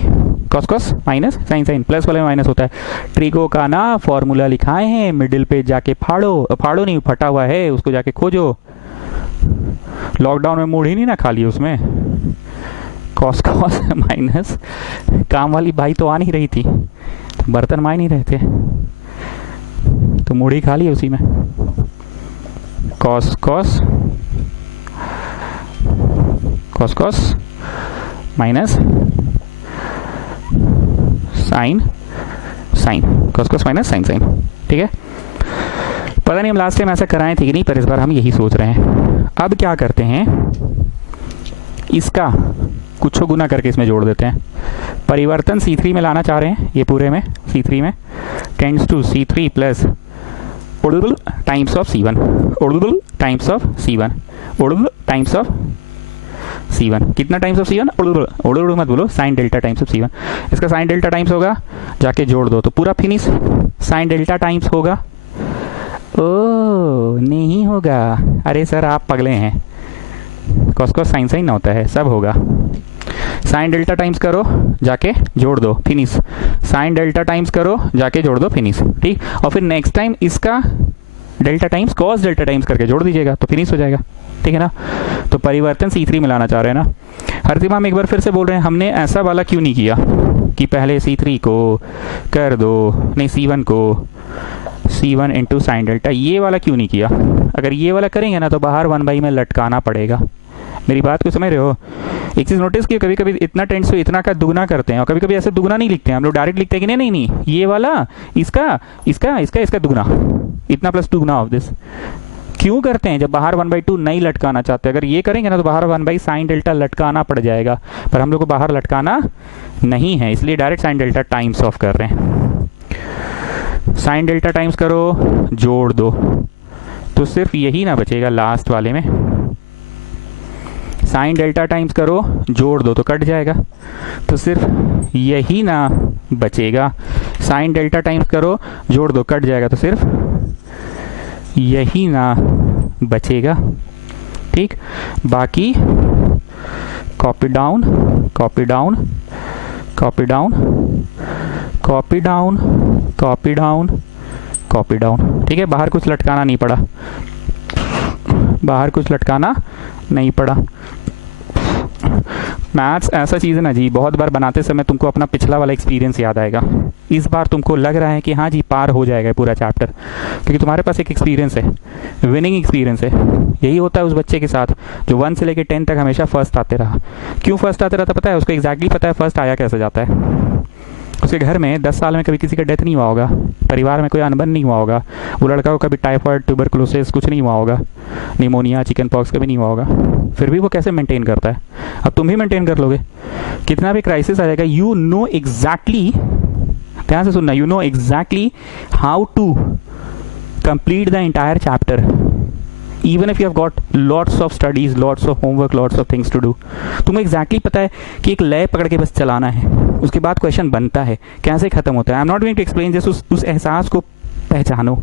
cos cos minus sine sine, plus वाले में माइनस होता है। ट्रिगो का ना फॉर्मूला लिखाए हैं, मिडिल पे जाके फाड़ो, फाड़ो नहीं, फटा हुआ है, उसको जाके खोजो। लॉकडाउन में मूड ही नहीं ना खा लिया उसमें। कॉस कॉस माइनस, काम वाली बाई तो आ नहीं रही थी, तो बर्तन मा नहीं रहे थे, तो मूड ही खा लिया उसी में। Cos cos cos cos minus sine sine, cos cos minus sine sine, ठीक है। पता नहीं हम लास्ट टाइम ऐसा कराए थे कि नहीं, पर इस बार हम यही सोच रहे हैं। अब क्या करते हैं, इसका कुछ गुना करके इसमें जोड़ देते हैं। परिवर्तन C3 में लाना चाह रहे हैं, ये पूरे में C3 में टेंड्स टू C3 प्लस ओडुबल टाइम्स ऑफ C1, ओडुबल टाइम्स ऑफ C1, ओडुबल टाइम्स ऑफ C1। कितना टाइम्स ऑफ C1? ओडुबल, ओडुबल मत बोलो, sine delta times of C1। इसका साइन डेल्टा टाइम्स होगा, जाके जोड़ दो तो पूरा फिनिश। साइन डेल्टा टाइम्स होगा, ओ नहीं होगा, अरे सर आप पगले हैं, कॉस कॉस साइन साइन ना होता है, सब होगा। साइन डेल्टा टाइम्स करो, जाके जोड़ दो, फिनिश। साइन डेल्टा टाइम्स करो, जाके जोड़ दो, फिनिश, ठीक। और फिर नेक्स्ट टाइम इसका delta times cos delta times करके जोड़ दीजिएगा तो फिनिश हो जाएगा, ठीक है ना। तो परिवर्तन C3 में लाना चाह रहे हैं ना। हरतिमा हम एक बार फिर से बोल रहे हैं, हमने ऐसा वाला क्यों नहीं किया कि पहले C3 को कर दो, नहीं C1 को C1 इंटू साइन डेल्टा, ये वाला क्यों नहीं किया। अगर ये वाला करेंगे ना तो बाहर 1/, में लटकाना पड़ेगा। मेरी बात को समझ रहे हो। एक चीज़ नोटिस की, कभी कभी इतना टेंस तो इतना का दुगना करते हैं, और कभी कभी ऐसे दुगना नहीं लिखते हैं हम लोग, डायरेक्ट लिखते हैं कि नहीं नहीं नहीं ये वाला इसका इसका इसका इसका दुगना, इतना प्लस दुगना ऑफ दिस। क्यों करते हैं? जब बाहर 1/2 नहीं लटकाना चाहते। अगर ये करेंगे ना तो बाहर 1 साइन डेल्टा लटकाना पड़ जाएगा, पर हम लोग को बाहर लटकाना नहीं है, इसलिए direct sine delta times of कर रहे हैं। साइन डेल्टा टाइम्स करो, जोड़ दो, तो सिर्फ यही ना बचेगा लास्ट वाले में। साइन डेल्टा टाइम्स करो, जोड़ दो तो कट जाएगा, तो सिर्फ यही ना बचेगा। साइन डेल्टा टाइम्स करो, जोड़ दो, कट जाएगा, तो सिर्फ यही ना बचेगा, ठीक। बाकी copy down copy down copy down copy down copy down copy down, ठीक है। बाहर कुछ लटकाना नहीं पड़ा, बाहर कुछ लटकाना नहीं पड़ा। मैथ्स ऐसा चीज़ है ना जी, बहुत बार बनाते समय तुमको अपना पिछला वाला एक्सपीरियंस याद आएगा। इस बार तुमको लग रहा है कि हाँ जी पार हो जाएगा पूरा चैप्टर, क्योंकि तुम्हारे पास एक एक्सपीरियंस है, विनिंग एक्सपीरियंस है। यही होता है उस बच्चे के साथ जो 1 से लेकर 10 तक हमेशा फर्स्ट आते रहा। क्यों फर्स्ट आते रहता पता है? उसको एग्जैक्टली पता है फर्स्ट आया कैसे जाता है। उसके घर में 10 साल में कभी किसी का डेथ नहीं हुआ होगा, परिवार में कोई अनबन नहीं हुआ होगा, वो लड़का को कभी टाइफाइड ट्यूबरकुलोसिस कुछ नहीं हुआ होगा, निमोनिया चिकन पॉक्स कभी नहीं हुआ होगा, फिर भी वो कैसे मेंटेन करता है। अब तुम भी मेंटेन कर लोगे, कितना भी क्राइसिस आ जाएगा, यू नो एग्जैक्टली, ध्यान से सुनना, you know exactly how to complete the entire chapter, even if you have got lots of studies, lots of homework, lots of things to do। तुम्हें एग्जैक्टली पता है कि एक लय पकड़ के बस चलाना है, उसके बाद क्वेश्चन बनता है, कैसे खत्म होता है। I am not going to explain this, उस एहसास को पहचानो।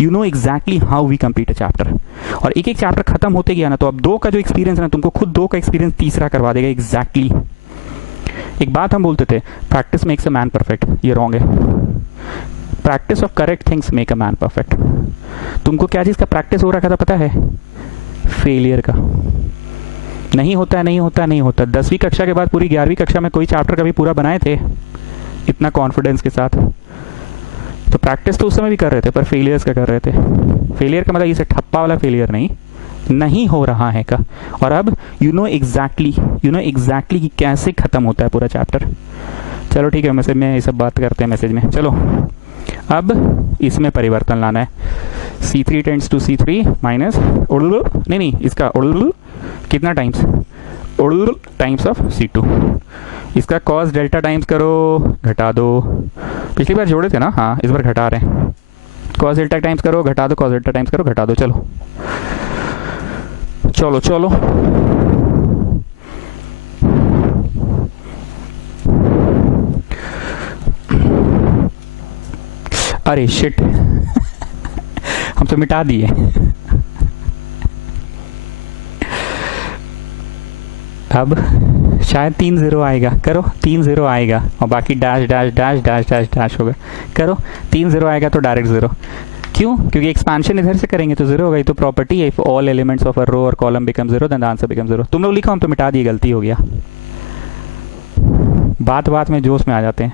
You know exactly how we complete a chapter. और एक एक चैप्टर खत्म होते गया ना, तो अब 2 का जो एक्सपीरियंस है ना, तुमको खुद 2 का एक्सपीरियंस तीसरा करवा देगा एग्जैक्टली। एक बात हम बोलते थे, practice makes a man perfect, ये रॉन्ग है। Practice of correct things make a man perfect. तुमको क्या चीज़ का प्रैक्टिस हो रखा था पता है? फेलियर का। नहीं होता है, नहीं होता, नहीं होता। 10वीं कक्षा के बाद पूरी 11वीं कक्षा में कोई चैप्टर कभी पूरा बनाए थे इतना कॉन्फिडेंस के साथ? तो प्रैक्टिस तो उस समय भी कर रहे थे, पर फेलियर्स का कर रहे थे। फेलियर का मतलब इसे ठप्पा वाला फेलियर नहीं हो रहा है का। और अब यू नो एग्जैक्टली कि कैसे खत्म होता है पूरा चैप्टर। चलो ठीक है, मैसेज में ये सब बात करते हैं मैसेज में। चलो अब इसमें परिवर्तन लाना है। C3 tends to C3 minus नहीं इसका कितना टाइम्स टाइम्स ऑफ C2। इसका कॉस डेल्टा टाइम्स करो, घटा दो। पिछली बार जोड़े थे ना, हाँ इस बार घटा रहे हैं। कॉस डेल्टा टाइम्स करो, घटा दो, कॉस डेल्टा टाइम्स करो, घटा दो। चलो चलो चलो अरे शिट हम तो मिटा दिए। अब शायद 3 0 आएगा, करो 3 0 आएगा और बाकी dash dash dash dash dash dash होगा। करो 3 0 आएगा तो डायरेक्ट 0, क्यों? क्योंकि एक्सपांशन इधर से करेंगे तो 0 होगा। तो property if all elements of a row और column become 0 then the answer become 0। तुम लोग लिखो, हम तो मिटा दिए, गलती हो गया। बात बात में जोश में आ जाते हैं।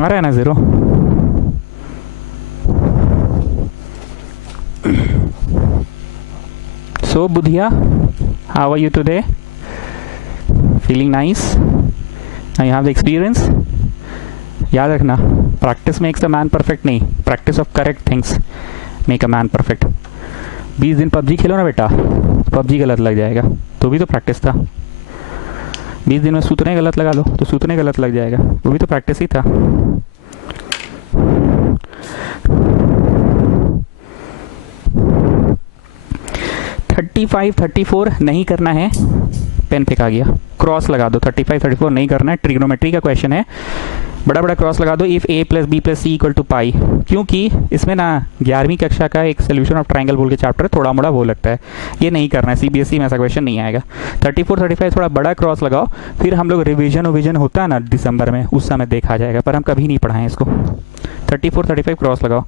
आ रहा है ना 0? So Budhia, how are you today? Feeling nice? Now you have the experience? याद रखना, practice makes a man perfect नहीं, practice of correct things make a man perfect. 20 दिन पबजी खेलो ना बेटा, पबजी गलत लग जाएगा, तो भी तो प्रैक्टिस था। 20 दिन में सूतने गलत लगा लो तो सूतने गलत लग जाएगा, वो भी तो प्रैक्टिस ही था। थर्टी 34 नहीं करना है, पेन फेंका गया, क्रॉस लगा दो। 35 34 नहीं करना है, ट्रिग्नोमेट्री का क्वेश्चन है, बड़ा बड़ा क्रॉस लगा दो। If a plus B plus c equal to pi, क्योंकि इसमें ना 11वीं कक्षा का एक सोल्यूशन ऑफ ट्रायंगल बोल के चैप्टर है, थोड़ा मोड़ा वो लगता है, ये नहीं करना है। सीबीएसई में ऐसा क्वेश्चन नहीं आएगा। 34 35 थोड़ा बड़ा क्रॉस लगाओ, फिर हम लोग रिविजन होता है ना दिसंबर में, उस समय देखा जाएगा, पर हम कभी नहीं पढ़ाएं इसको। 34 35 क्रॉस लगाओ।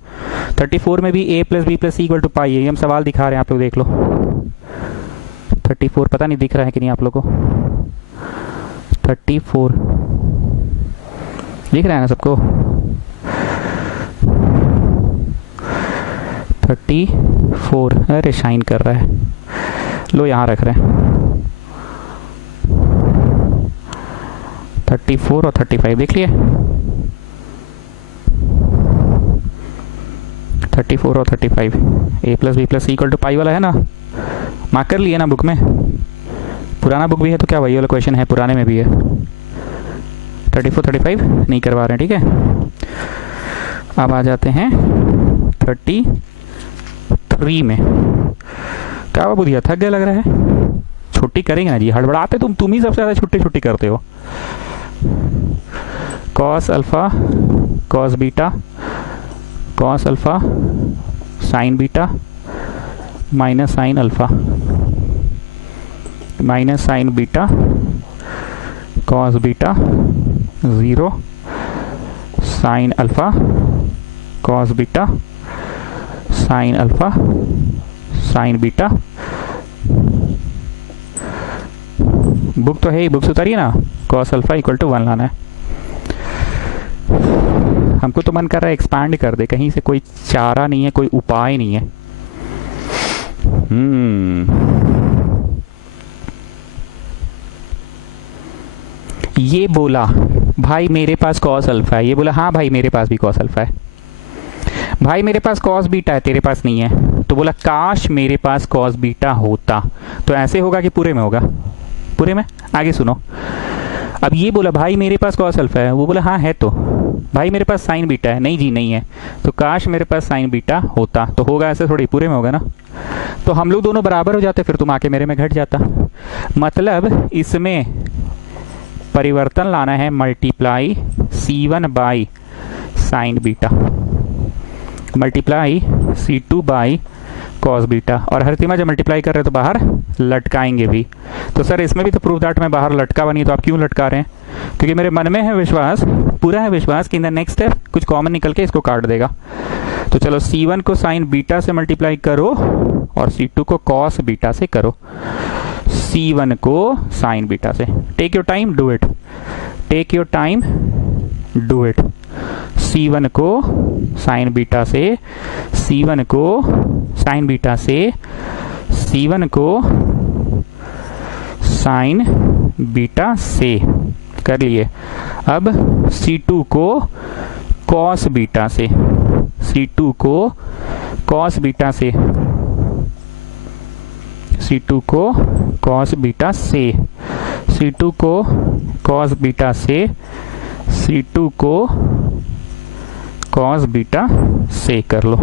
34 में भी a plus B plus c equal to pi है, ये हम सवाल दिखा रहे हैं, आप लोग देख लो। 34 पता नहीं दिख रहा है कि नहीं आप लोग को? 34 दिख रहा है ना सबको? 34, अरे शाइन कर रहा है, लो यहाँ रख रहे हैं। 34 और 35 देख लिए? 34 और 35 a plus B plus c equal to pi वाला है ना, मार्क कर लिए ना बुक में? पुराना बुक भी है तो क्या वही वाला क्वेश्चन है, पुराने में भी है। 34 35 नहीं करवा रहे हैं, ठीक है। अब आ जाते हैं 33 में। क्या बाबू दिया, थक गया लग रहा है? छुट्टी करेंगे ना जी, हड़बड़ाते तुम ही सबसे ज़्यादा छुट्टी करते हो। Cos alpha cos beta cos alpha sign beta minus sine alpha minus sign beta cos beta 0 sine alpha cos beta sine alpha sign beta. Book तो है ही, बुक से उतारिए ना। कॉस अल्फा इक्वल टू 1 लाना है। हमको तो मन कर रहा है एक्सपांड कर दे, कहीं से कोई चारा नहीं है, कोई उपाय नहीं है। ये बोला भाई मेरे पास कॉस अल्फा है, ये बोला हाँ भाई मेरे पास भी कॉस अल्फा है। भाई मेरे पास कॉस बीटा है, तेरे पास नहीं है, तो बोला काश मेरे पास कॉस बीटा होता। तो ऐसे होगा कि पूरे में होगा? पूरे में। आगे सुनो, अब ये बोला भाई मेरे पास कॉस अल्फा है, वो बोला हाँ है। तो भाई मेरे पास साइन बीटा है, नहीं जी नहीं है, तो काश मेरे पास साइन बीटा होता। तो होगा ऐसे थोड़ी, पूरे में होगा ना। तो हम लोग दोनों बराबर हो जाते, फिर तुम आके मेरे में घट जाता। मतलब इसमें परिवर्तन लाना है, multiply C1 by sine beta multiply C2 by cos beta. और हर तीमा जब मल्टीप्लाई कर रहे हैं तो बाहर लटकाएंगे भी। तो सर इसमें भी तो प्रूफ दैट मैं बाहर लटका बनी, तो आप क्यों लटका रहे हैं? क्योंकि मेरे मन में है विश्वास, पूरा है विश्वास कि इन द नेक्स्ट स्टेप कुछ कॉमन निकल के इसको काट देगा। तो चलो C1 को साइन बीटा से मल्टीप्लाई करो और C2 को कॉस बीटा से करो। C1 को साइन बीटा से, take your time do it, take your time do it. C1 को साइन बीटा से, C1 को साइन बीटा से, C1 को साइन बीटा से कर लिए। अब C2 को कॉस बीटा से, C2 को कॉस बीटा से, C2 को कॉस बीटा से, C2 को कॉस बीटा से, C2 को कॉस बीटा से कर लो।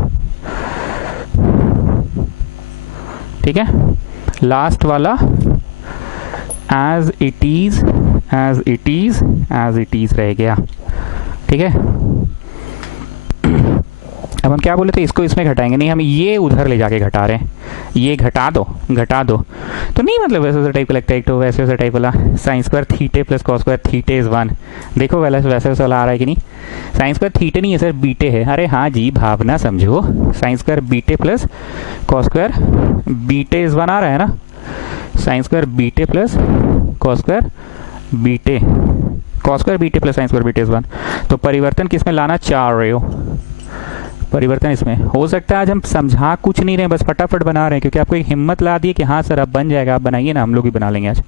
ठीक है, लास्ट वाला as it is as it is as it is रह गया। ठीक है, अब हम क्या बोले थे, इसको इसमें घटाएंगे नहीं, हम ये उधर ले जाके घटा रहे हैं, ये घटा दो तो नहीं, मतलब वैसे वैसे टाइप का लगता है एक तो वैसे वैसे टाइप वाला sine square theta plus cos square theta is 1। देखो वैसे वैसे वाला आ रहा है कि नहीं, साइन स्क्वायर थीटे नहीं है सर, बीटे है। अरे हाँ जी, भावना समझो, sine square beta plus cos square beta is 1 आ रहा है ना, sine square beta plus cos square beta, cos square beta plus sine square beta is 1। तो परिवर्तन किसमें लाना चाह रहे हो, परिवर्तन इसमें। हो सकता है आज हम समझा कुछ नहीं रहे, बस फटाफट बना रहे हैं, क्योंकि आपको एक हिम्मत ला दी कि हाँ सर अब बन जाएगा, आप बनाइए ना, हम लोग भी बना लेंगे आज।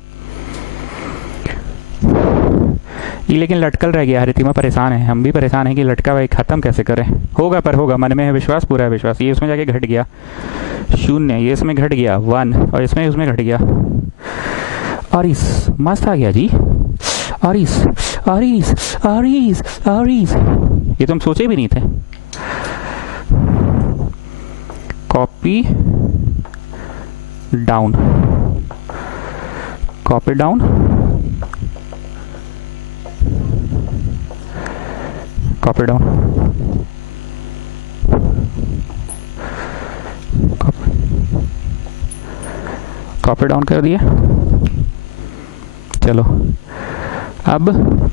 ये लेकिन लटकल रह गया, रितिमा परेशान है, हम भी परेशान हैं कि लटका भाई ख़त्म कैसे करें। होगा पर होगा, मन में है विश्वास, पूरा है विश्वास। ये उसमें जाके घट गया 0, ये इसमें घट गया 1, और इसमें उसमें घट गया, और इस मस्त आ गया जी, और इस ये तो हम सोचे भी नहीं थे। Copy down, copy down, copy down, copy down कर दिया। चलो अब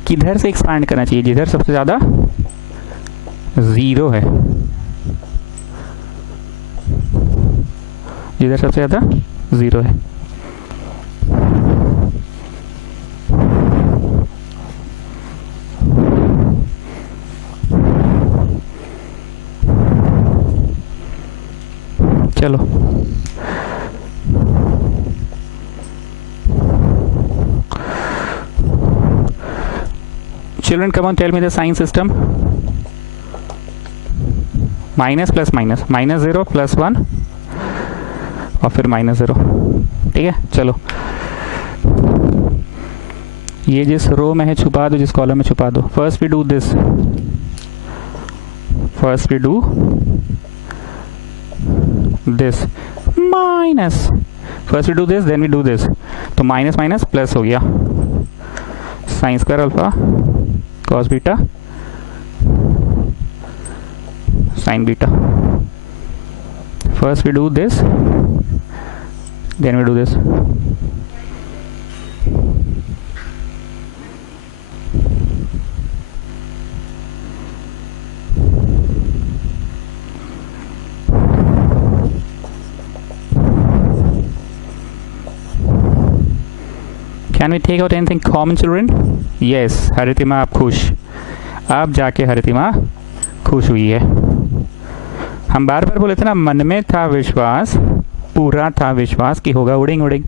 किधर से एक्सपांड करना चाहिए, जिधर सबसे ज़्यादा 0 है, जिधर सबसे ज़्यादा 0 है। चलो children, come on tell me the sign system. Minus plus minus, -0 +1 और फिर -0, ठीक है। चलो ये जिस रो में है छुपा दो, जिस कॉलम में छुपा दो। First we do this, first we do this, minus, first we do this then we do this, तो माइनस माइनस प्लस हो गया, sine square alpha cos beta sine beta. First we do this then we do this, can we take out anything common children? yes, हरितिमा आप खुश, अब जाके हरितिमा खुश हुई है। हम बार बार बोले थे ना, मन में था विश्वास, पूरा था विश्वास कि होगा उड़िंग उड़िंग,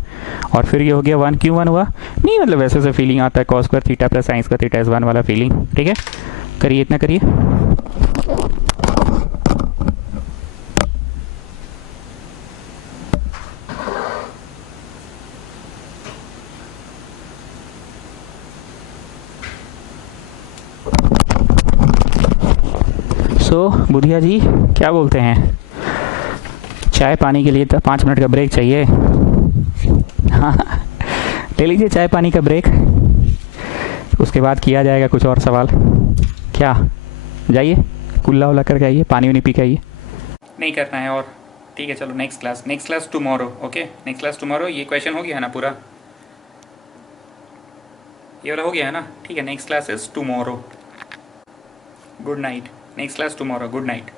और फिर ये हो गया 1। क्यों 1 हुआ नहीं, मतलब वैसे से फीलिंग आता है, cos square theta plus sine square theta is 1 वाला फीलिंग, ठीक है। करिए, इतना करिए। सो बुधिया जी क्या बोलते हैं, चाय पानी के लिए तो 5 मिनट का ब्रेक चाहिए। हाँ ले लीजिए चाय पानी का ब्रेक, उसके बाद किया जाएगा कुछ और सवाल। क्या जाइए कुल्ला उल्ला करके आइए, पानी वानी पी के आइए। नहीं करना है और, ठीक है। चलो next class tomorrow, okay. Next class tomorrow. ये क्वेश्चन हो गया है ना पूरा, ये वाला हो गया है ना, ठीक है। Next class is tomorrow, good night. Next class tomorrow, good night.